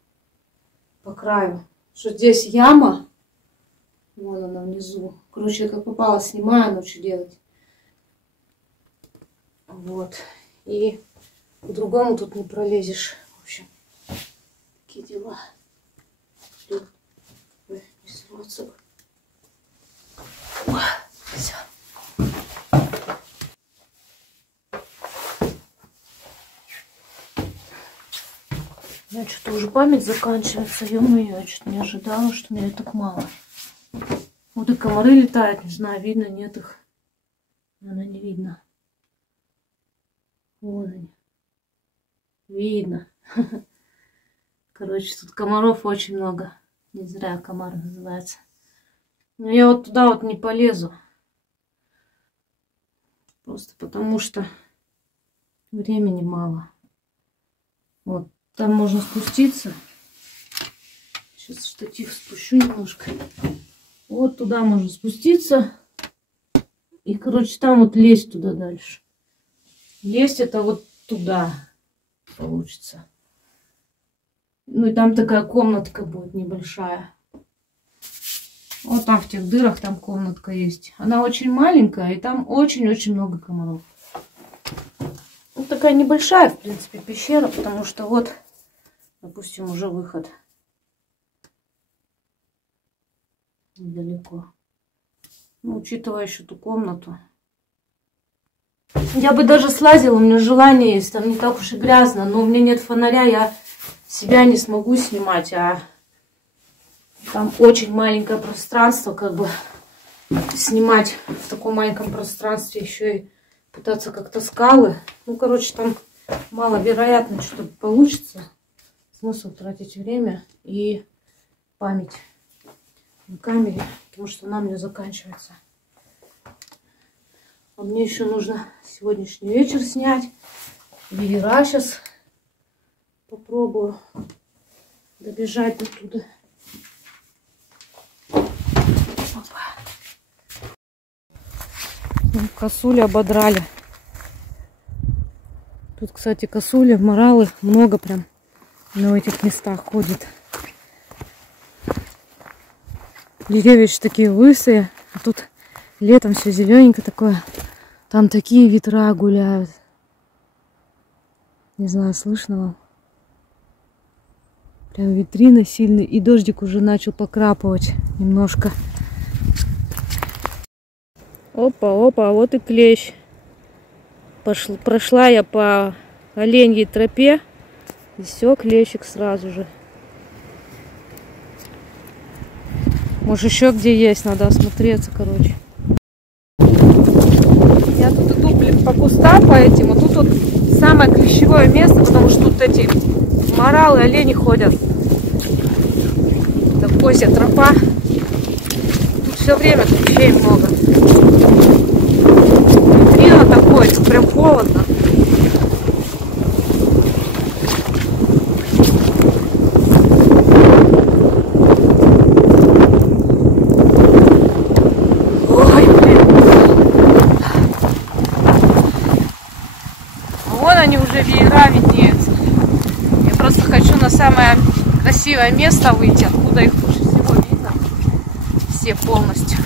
по краю. Что здесь яма, вон она внизу. Короче, я как попало снимаю, но что делать. Вот. И по-другому тут не пролезешь. В общем, такие дела. Ой, не сорваться. Все. У меня что-то уже память заканчивается. Ё-моё, я что-то не ожидала, что меня так мало. Вот и комары летают, не знаю, видно, нет их. Наверное, не видно. Вон они. Видно. Короче, тут комаров очень много. Не зря комар называется. Но я вот туда вот не полезу. Просто потому что времени мало. Вот. Там можно спуститься. Сейчас штатив спущу немножко. Вот туда можно спуститься. И, короче, там вот лезть туда дальше. Лезть это вот туда получится. Ну и там такая комнатка будет небольшая. Вот там в тех дырах там комнатка есть. Она очень маленькая, и там очень-очень много комаров. Ну, такая небольшая, в принципе, пещера, потому что вот, допустим, уже выход недалеко. Ну, учитывая еще ту комнату. Я бы даже слазила, у меня желание есть, там не так уж и грязно, но у меня нет фонаря, я себя не смогу снимать, а там очень маленькое пространство, как бы снимать в таком маленьком пространстве, еще и пытаться как-то скалы. Ну, короче, там маловероятно, что получится. Смысл тратить время и память на камере, потому что она у меня заканчивается. А мне еще нужно сегодняшний вечер снять. Веера сейчас попробую добежать до туда. Косули ободрали. Тут, кстати, косули, моралы много прям на этих местах ходит. Деревья еще такие лысые, а тут летом все зелененькое такое. Там такие ветра гуляют. Не знаю, слышно вам? Прям ветрина сильная. И дождик уже начал покрапывать немножко. Опа, опа, вот и клещ. Прошла я по оленьей тропе. И все, клещик сразу же. Может, еще где есть, надо осмотреться, короче. Я тут иду, блин, по кустам, по этим. А тут вот самое клещевое место, потому что тут эти моралы, олени ходят. Такой себе тропа. Тут все время клещей много. Ветрина такой, прям холодно. Веера виднеются. Я просто хочу на самое красивое место выйти, откуда их лучше всего видно. Все полностью.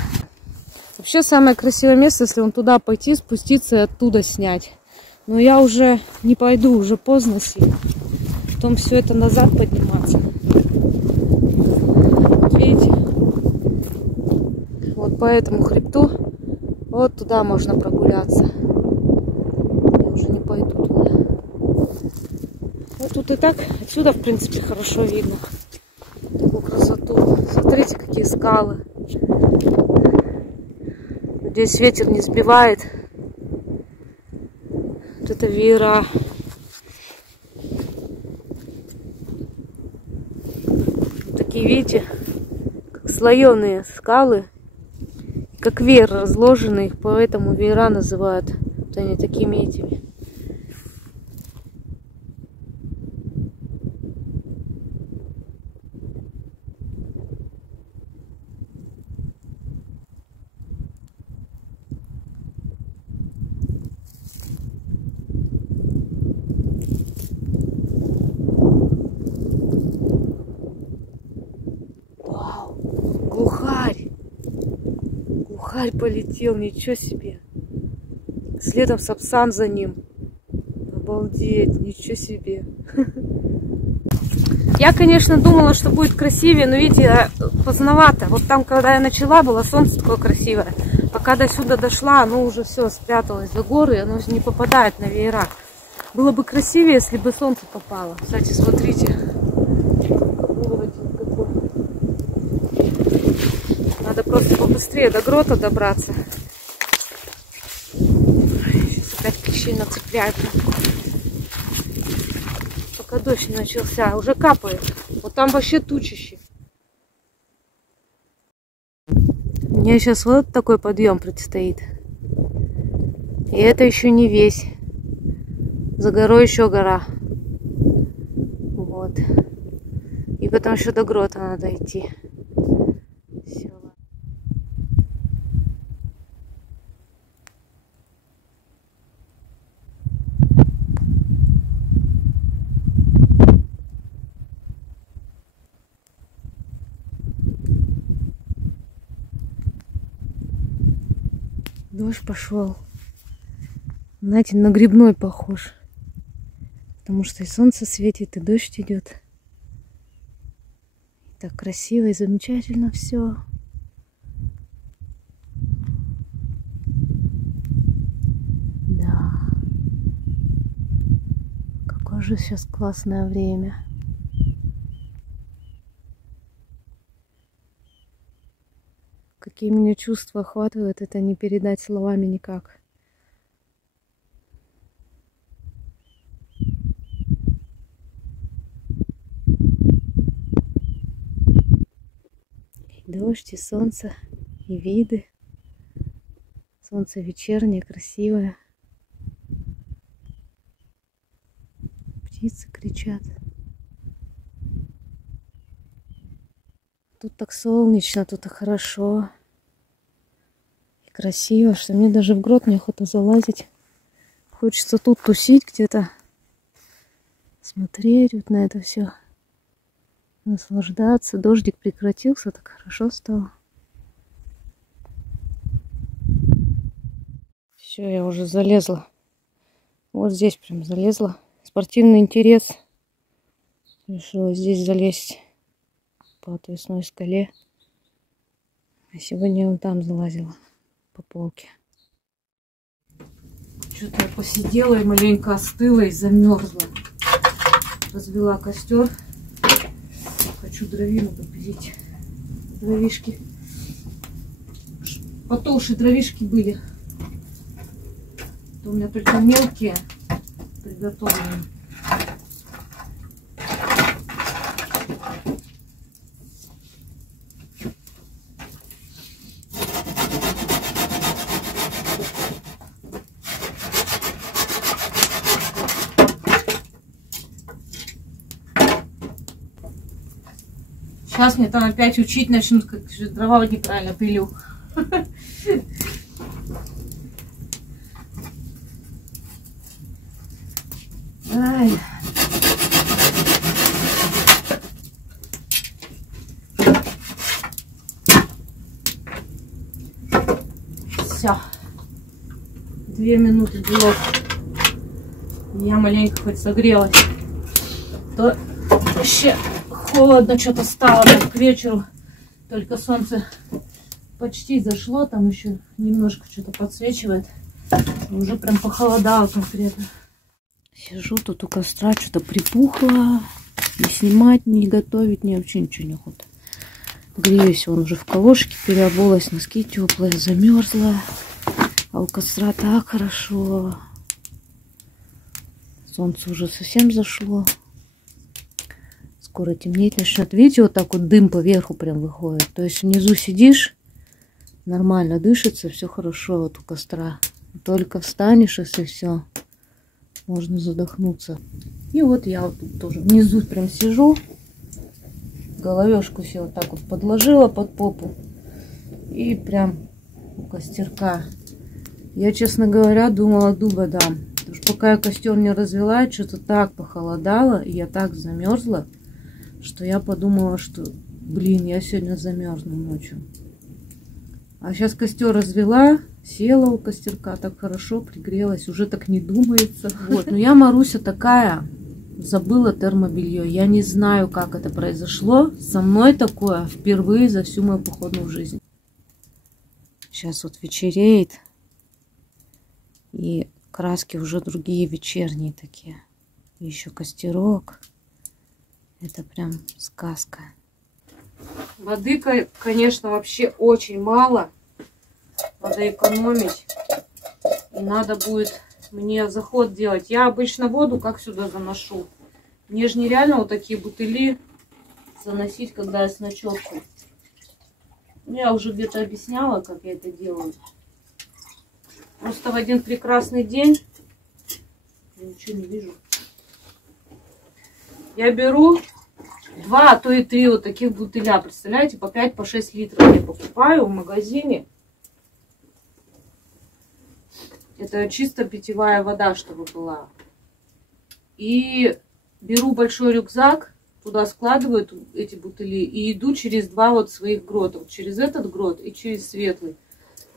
Вообще самое красивое место, если вон туда пойти, спуститься и оттуда снять. Но я уже не пойду, уже поздно сильно. Потом все это назад подниматься. Вот видите? Вот по этому хребту вот туда можно прогуляться. Я уже не пойду туда. Вот тут и так отсюда, в принципе, хорошо видно такую красоту. Смотрите, какие скалы. Здесь ветер не сбивает. Вот это веера. Такие, видите, как слоеные скалы, как веер разложенный, поэтому веера называют. Вот они такими этими. Глухарь! Глухарь полетел, ничего себе! Следом сапсан за ним. Обалдеть, ничего себе! Я, конечно, думала, что будет красивее, но, видите, поздновато. Вот там, когда я начала, было солнце такое красивое. Пока до сюда дошла, оно уже все спряталось за горы, оно не попадает на веера. Было бы красивее, если бы солнце попало. Кстати, смотрите. Надо просто побыстрее до грота добраться. Сейчас опять клещей нацепляют. Пока дождь не начался, уже капает. Вот там вообще тучище. Мне сейчас вот такой подъем предстоит. И это еще не весь. За горой еще гора. Вот. И потом еще до грота надо идти. Все. Дождь пошел. Знаете, на грибной похож. Потому что и солнце светит, и дождь идет. Так красиво и замечательно все. Да. Какое же сейчас классное время. Какие меня чувства охватывают, это не передать словами никак. И дождь, и солнце, и виды. Солнце вечернее, красивое. Птицы кричат. Тут так солнечно, тут так хорошо. И красиво, что мне даже в грот неохота залазить. Хочется тут тусить где-то. Смотреть вот на это все. Наслаждаться. Дождик прекратился, так хорошо стало. Все, я уже залезла. Вот здесь прям залезла. Спортивный интерес. Решила здесь залезть по отвесной скале. А сегодня я вон там залазила по полке. Что-то я посидела и маленько остыла и замерзла. Развела костер. Хочу дровину попилить. Дровишки. Потолще дровишки были. У меня только мелкие приготовленные. Сейчас мне там опять учить начнут, как же дрова неправильно пилю. Ай. Все. 2 минуты делов. Я маленько хоть согрелась. То вообще холодно что-то стало к вечеру. Только солнце почти зашло. Там еще немножко что-то подсвечивает. Уже прям похолодало конкретно. Сижу тут у костра, что-то припухло. Не снимать, не готовить, ни вообще ничего не охота. Греюсь, вон уже в колошке переобулась, носки теплые, замерзла. А у костра так хорошо. Солнце уже совсем зашло. Скоро темнеть начнет. Видите, вот так вот дым поверху прям выходит. То есть внизу сидишь, нормально дышится, все хорошо вот у костра. Только встанешь, и все. Можно задохнуться. И вот я вот тут тоже внизу прям сижу. Головешку себе вот так вот подложила под попу. И прям у костерка. Я, честно говоря, думала, дуба дам. Потому что пока я костер не развела, что-то так похолодало. И я так замерзла, что я подумала, что, блин, я сегодня замерзну ночью. А сейчас костер развела. Села у костерка, так хорошо пригрелась, уже так не думается. Вот, но я, Маруся, такая, забыла термобелье. Я не знаю, как это произошло. Со мной такое впервые за всю мою походную жизнь. Сейчас вот вечереет. И краски уже другие вечерние такие. И еще костерок. Это прям сказка. Воды, конечно, вообще очень мало. Надо экономить. И надо будет мне заход делать. Я обычно воду как сюда заношу. Мне же нереально вот такие бутыли заносить, когда я с ночевкой. Я уже где-то объясняла, как я это делаю. Просто в один прекрасный день... Я ничего не вижу. Я беру 2, а то и 3 вот таких бутыля. Представляете, по 5-6 литров я покупаю в магазине. Это чисто питьевая вода, чтобы была. И беру большой рюкзак, туда складываю эти бутыли и иду через 2 вот своих грота. Вот через этот грот и через светлый.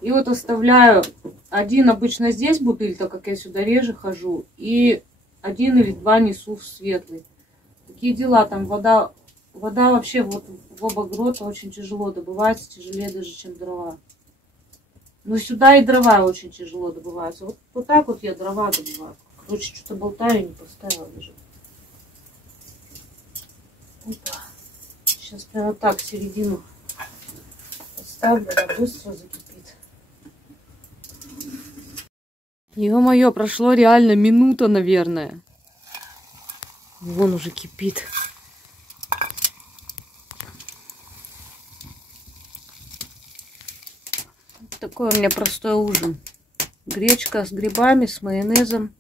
И вот оставляю один обычно здесь бутыль, так как я сюда реже хожу, и один или два несу в светлый. Такие дела, там вода вообще вот в оба грота очень тяжело добывается, тяжелее даже, чем дрова. Но сюда и дрова очень тяжело добываются. Вот так вот я дрова добываю. Короче, что-то болтаю, не поставила даже. Опа. Сейчас прямо так середину поставлю, она быстро закипит. Ё-моё, прошло реально минута, наверное. Вон уже кипит. Такой у меня простой ужин. Гречка с грибами, с майонезом,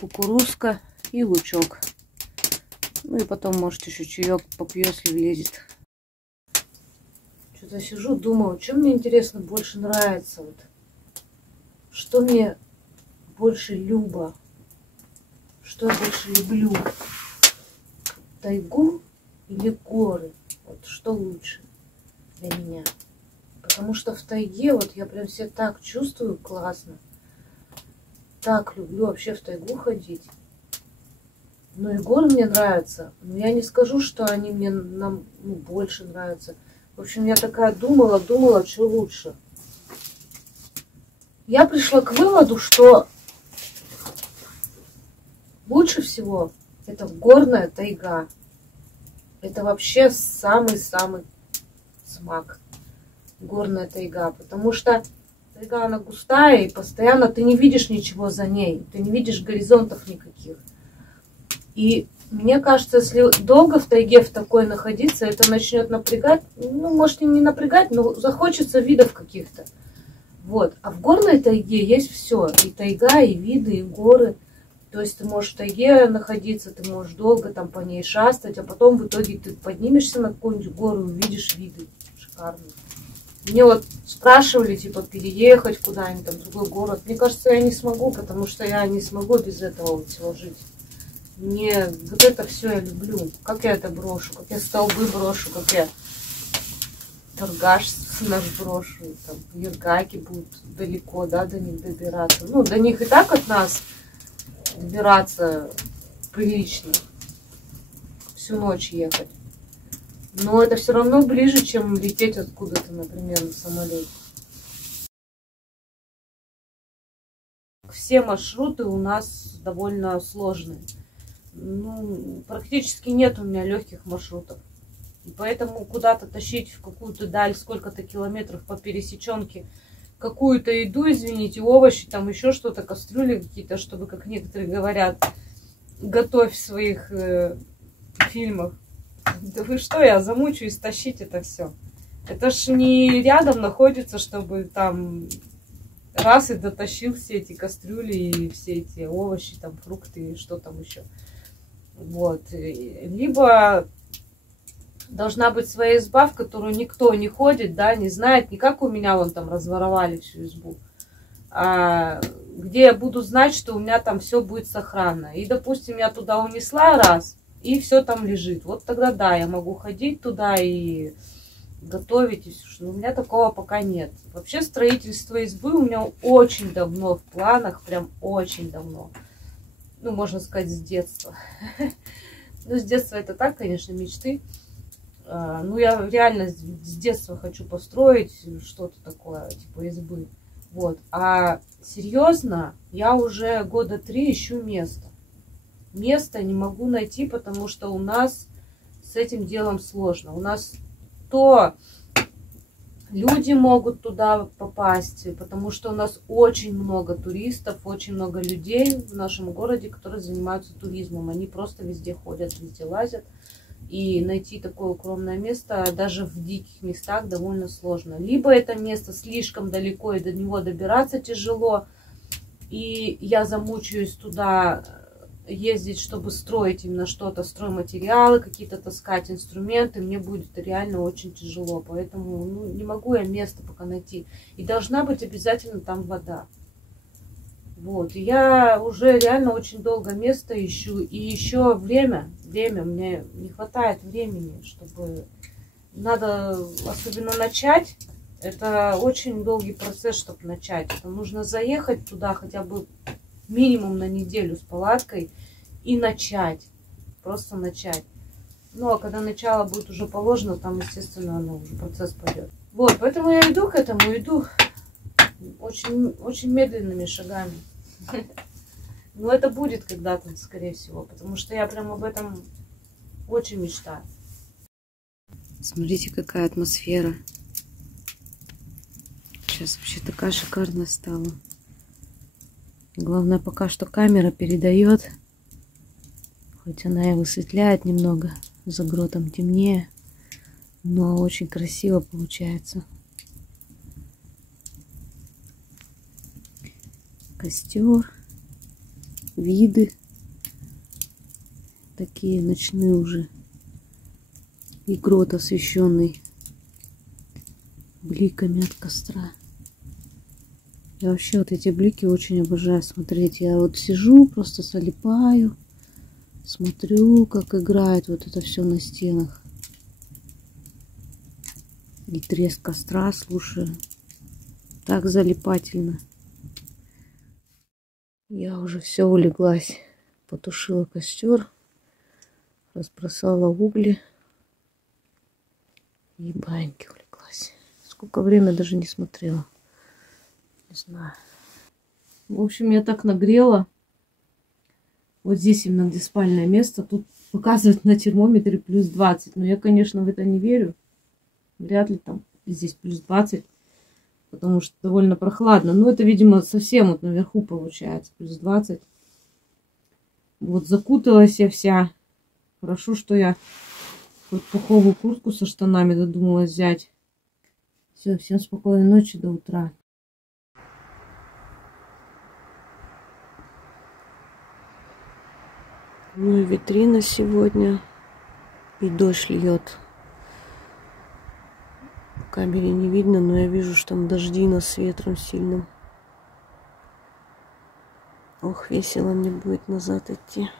кукурузка и лучок. Ну и потом, может, еще чаек попью, если влезет. Что-то сижу, думаю, что мне, интересно, больше нравится. Вот. Что мне больше любо? Что я больше люблю? Тайгу или горы? Вот что лучше для меня? Потому что в тайге вот я прям себя так чувствую классно. Так люблю вообще в тайгу ходить. Ну и горы мне нравятся. Но я не скажу, что они мне больше нравятся. В общем, я такая думала, что лучше. Я пришла к выводу, что лучше всего это горная тайга. Это вообще самый-самый смак. Горная тайга. Потому что тайга, она густая, и постоянно ты не видишь ничего за ней. Ты не видишь горизонтов никаких. И мне кажется, если долго в тайге в такой находиться, это начнет напрягать. Ну, может, и не напрягать, но захочется видов каких-то. Вот. А в горной тайге есть все. И тайга, и виды, и горы. То есть ты можешь в тайге находиться, ты можешь долго там по ней шастать, а потом в итоге ты поднимешься на какую-нибудь гору и увидишь виды шикарные. Мне вот спрашивали, типа, переехать куда-нибудь, там, в другой город. Мне кажется, я не смогу, потому что я не смогу без этого вот всего жить. Мне вот это все я люблю. Как я это брошу, как я столбы брошу, как я торгаш наш брошу. Там, юргаки будут далеко, да, до них добираться. Ну, до них и так от нас добираться прилично. Всю ночь ехать. Но это все равно ближе, чем лететь откуда-то, например, на самолете. Все маршруты у нас довольно сложные. Ну, практически нет у меня легких маршрутов. И поэтому куда-то тащить в какую-то даль, сколько-то километров по пересеченке, какую-то еду, извините, овощи, там еще что-то, кастрюли какие-то, чтобы, как некоторые говорят, готовь в своих фильмах. Да вы что, я замучаюсь тащить это все. Это ж не рядом находится, чтобы там раз и дотащил все эти кастрюли и все эти овощи, там фрукты и что там еще. Вот. Либо должна быть своя изба, в которую никто не ходит, да, не знает, не как у меня вон там разворовали всю избу, а где я буду знать, что у меня там все будет сохранно. И, допустим, я туда унесла раз, и все там лежит. Вот тогда да, я могу ходить туда и готовить. Но у меня такого пока нет. Вообще строительство избы у меня очень давно в планах, прям очень давно. Ну, можно сказать, с детства. Ну, с детства это так, конечно, мечты. Ну, я реально с детства хочу построить что-то такое, типа избы. Вот. А серьезно, я уже года 3 ищу место. Место не могу найти, потому что у нас с этим делом сложно. У нас то люди могут туда попасть, потому что у нас очень много туристов, очень много людей в нашем городе, которые занимаются туризмом. Они просто везде ходят, везде лазят. И найти такое укромное место даже в диких местах довольно сложно. Либо это место слишком далеко, и до него добираться тяжело, и я замучаюсь туда ездить, чтобы строить именно что-то, стройматериалы, какие-то таскать инструменты, мне будет реально очень тяжело. Поэтому не могу я место пока найти. И должна быть обязательно там вода. Вот. И я уже реально очень долго место ищу. И еще время, мне не хватает времени, чтобы... Надо особенно начать, Это очень долгий процесс, чтобы начать. Это нужно заехать туда хотя бы минимум на неделю с палаткой и начать. Просто начать. Ну, а когда начало будет уже положено, там, естественно, уже процесс пойдет. Вот, поэтому я иду к этому, иду очень, очень медленными шагами. Но это будет когда-то, скорее всего, потому что я прям об этом очень мечтаю. Смотрите, какая атмосфера. Сейчас вообще такая шикарная стала. Главное, пока что камера передает. Хоть она и высветляет немного, за гротом темнее, но очень красиво получается. Костер, виды такие ночные уже. И грот освещенный бликами от костра. Я вообще вот эти блики очень обожаю смотреть. Я вот сижу, просто залипаю, смотрю, как играет вот это все на стенах. И треск костра слушаю. Так залипательно. Я уже все улеглась. Потушила костер, разбросала угли и баньки улеглась. Сколько времени даже не смотрела. Не знаю. В общем, я так нагрела. Вот здесь именно где спальное место. Тут показывает на термометре плюс 20. Но я, конечно, в это не верю. Вряд ли там здесь плюс 20. Потому что довольно прохладно. Но это, видимо, совсем вот наверху получается. Плюс 20. Вот закуталась я вся. Хорошо, что я вот пуховую куртку со штанами додумалась взять. Все, всем спокойной ночи, до утра. Ну и витрина сегодня. И дождь льет. В камере не видно, но я вижу, что там дождина с ветром сильным. Ох, весело мне будет назад идти.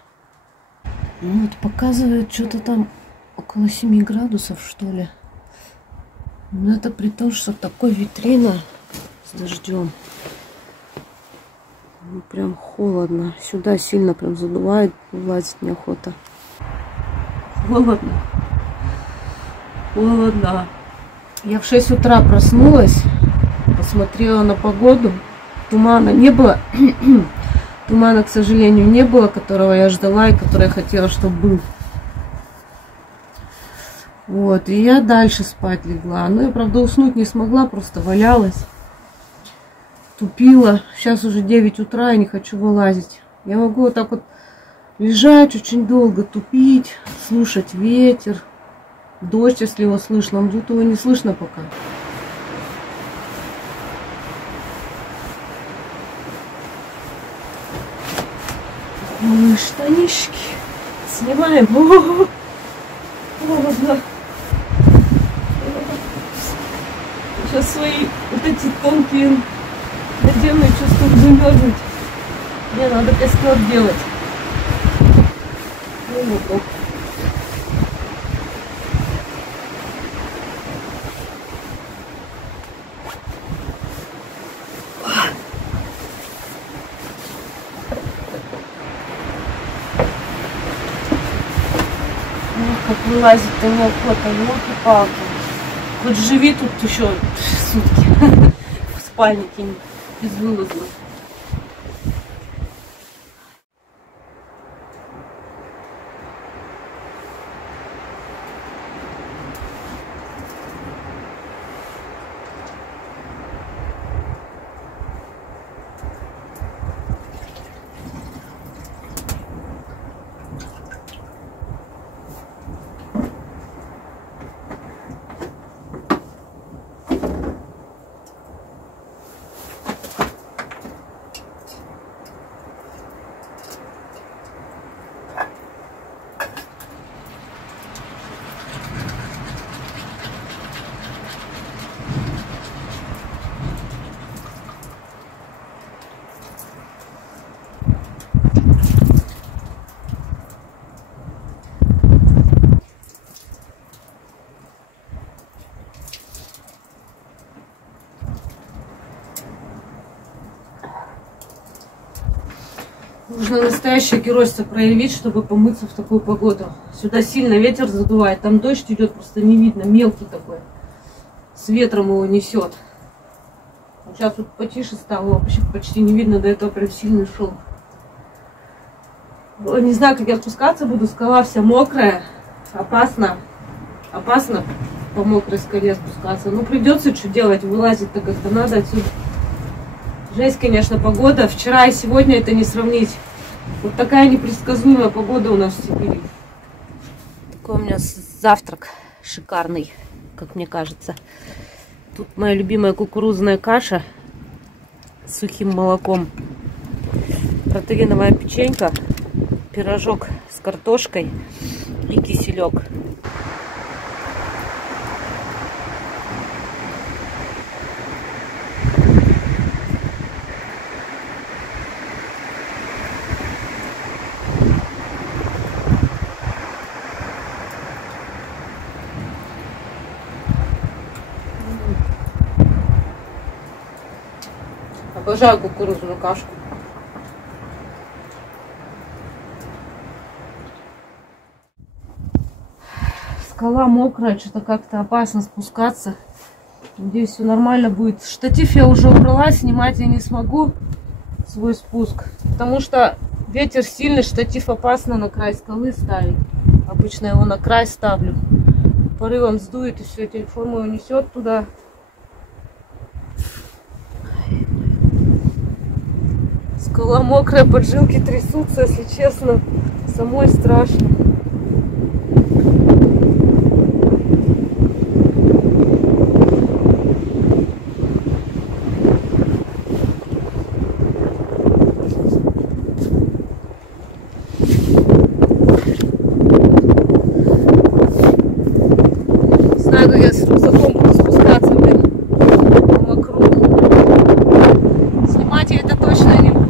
Ну вот показывает что-то там около 7 градусов, что ли. Но это при том, что такой витрина с дождем. Ну, прям холодно. Сюда сильно прям задувает, влазить неохота. Холодно. Холодно. Я в 6 утра проснулась, посмотрела на погоду. Тумана не было. Тумана, к сожалению, не было, которого я ждала и который я хотела, чтобы был. Вот, и я дальше спать легла. Но я, правда, уснуть не смогла, просто валялась. Тупила. Сейчас уже 9 утра, я не хочу вылазить. Я могу вот так вот лежать очень долго, тупить, слушать ветер. Дождь, если его слышно. Но тут его не слышно пока. Ну, штанишки снимаем. Холодно. Сейчас свои вот эти тонкие надену, чувствую, замерзнуть. Мне надо костер делать. Ну, вот. Как вылазить-то неохота, елки-палки. Хоть живи тут еще сутки в спальнике безвылазно. Нужно настоящее геройство проявить, чтобы помыться в такую погоду. Сюда сильно ветер задувает, там дождь идет, просто не видно, мелкий такой. С ветром его несет. Сейчас тут потише стало, вообще почти не видно, до этого прям сильный шел. Не знаю, как я спускаться буду, скала вся мокрая, опасно. Опасно по мокрой скале спускаться. Ну, придется что делать, вылазить-то как-то надо отсюда. Жесть, конечно, погода. Вчера и сегодня это не сравнить. Вот такая непредсказуемая погода у нас в Сибири. Такой у меня завтрак шикарный, как мне кажется. Тут моя любимая кукурузная каша с сухим молоком. Протеиновая печенька, пирожок с картошкой и киселек. Обожаю кукурузную кашку. Скала мокрая, что-то как-то опасно спускаться. Надеюсь, все нормально будет. Штатив я уже убрала, снимать я не смогу свой спуск, потому что ветер сильный, штатив опасно на край скалы ставить. Обычно его на край ставлю. Порывом сдует и все, телефон мой унесет туда. Скала мокрая, поджилки трясутся, если честно. Самой страшно. Не знаю, как я с рюкзаком буду спускаться, блин, по мокру. Снимать я это точно не буду.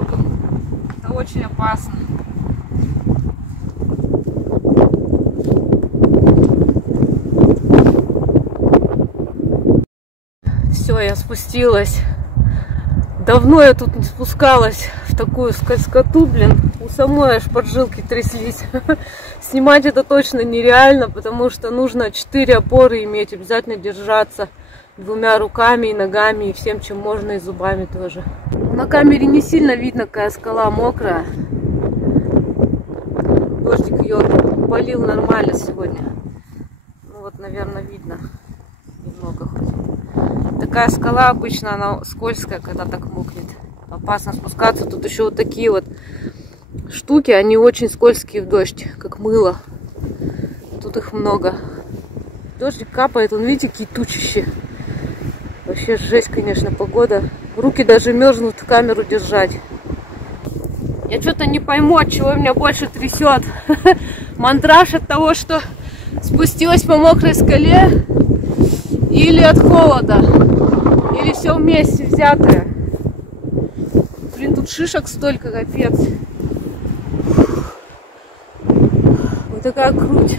Это очень опасно. Все, я спустилась. Давно я тут не спускалась в такую скользкоту, блин. У самой аж поджилки тряслись. Снимать это точно нереально, потому что нужно 4 опоры иметь, обязательно держаться 2 руками и ногами, и всем, чем можно, и зубами тоже. На камере не сильно видно, какая скала мокрая. Дождик ее полил нормально сегодня. Ну вот, наверное, видно немного хоть. Такая скала обычно, она скользкая, когда так мокнет. Опасно спускаться. Тут еще вот такие вот штуки, они очень скользкие в дождь, как мыло. Тут их много. Дождик капает, он, видите, какие тучищи. Вообще жесть, конечно, погода. Руки даже мерзнут камеру держать. Я что-то не пойму, от чего меня больше трясет. Мандраж от того, что спустилась по мокрой скале, или от холода, или все вместе взятое. Блин, тут шишек столько, капец. Вот такая круть.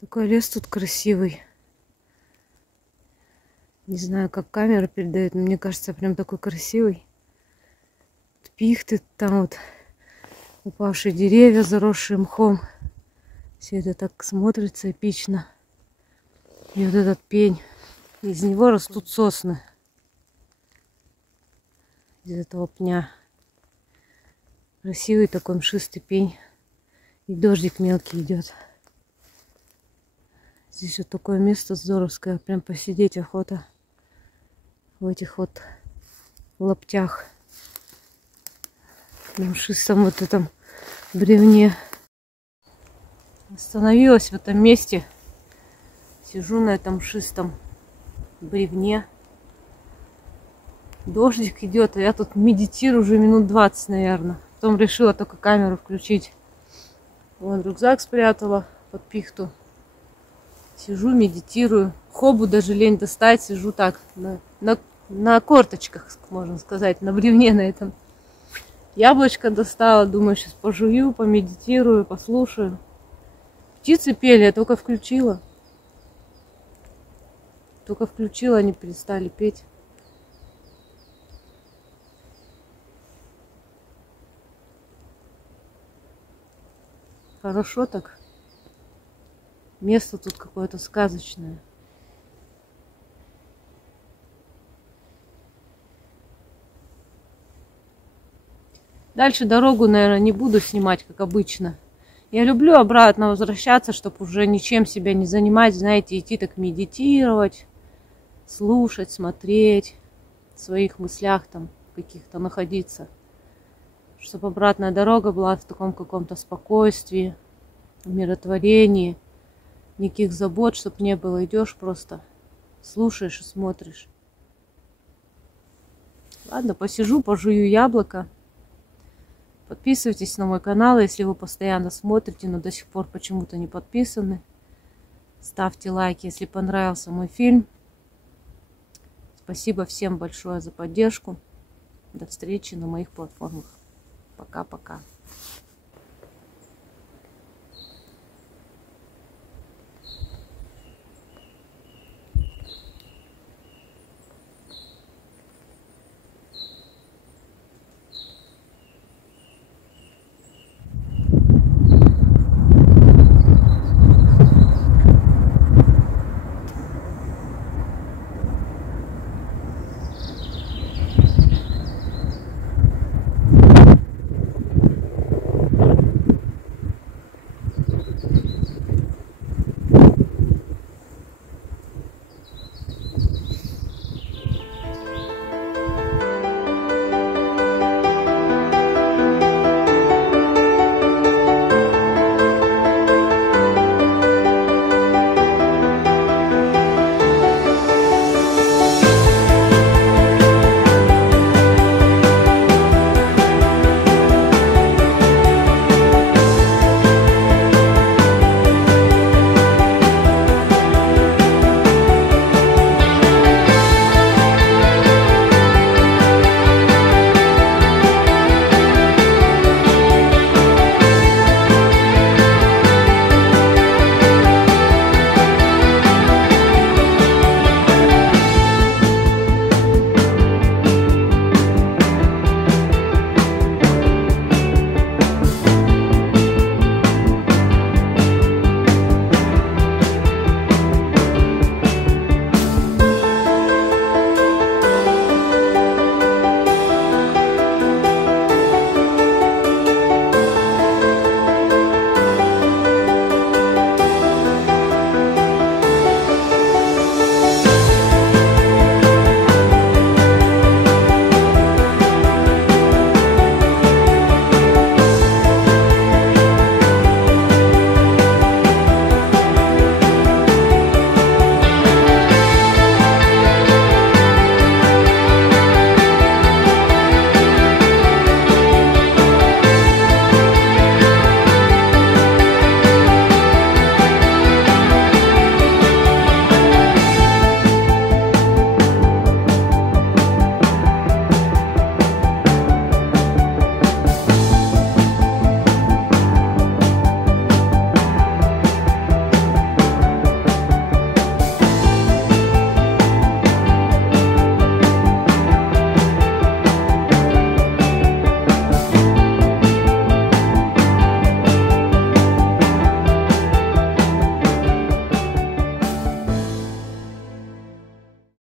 Такой лес тут красивый. Не знаю, как камера передает, но мне кажется, прям такой красивый. Пихты, там вот упавшие деревья, заросшие мхом. Все это так смотрится эпично. И вот этот пень. Из него растут сосны. Из этого пня. Красивый такой мшистый пень. И дождик мелкий идет. Здесь вот такое место здоровское. Прям посидеть охота в этих вот лаптях. на мшистом вот этом бревне. Остановилась в этом месте. Сижу на этом мшистом бревне. Дождик идет, а я тут медитирую уже минут 20, наверное. Потом решила только камеру включить. Вон рюкзак спрятала под пихту. Сижу, медитирую. Хобу даже лень достать. Сижу так на корточках, можно сказать, на бревне на этом. Яблочко достала. Думаю, сейчас пожую, помедитирую, послушаю. Птицы пели, я только включила. Только включила, они перестали петь. Хорошо так. Место тут какое-то сказочное. Дальше дорогу, наверное, не буду снимать, как обычно. Я люблю обратно возвращаться, чтобы уже ничем себя не занимать. Знаете, идти так медитировать, слушать, смотреть, в своих мыслях там каких-то находиться. Чтобы обратная дорога была в таком каком-то спокойствии, умиротворении, никаких забот, чтобы не было. Идешь просто, слушаешь и смотришь. Ладно, посижу, пожую яблоко. Подписывайтесь на мой канал, если вы постоянно смотрите, но до сих пор почему-то не подписаны. Ставьте лайки, если понравился мой фильм. Спасибо всем большое за поддержку. До встречи на моих платформах. Пока-пока.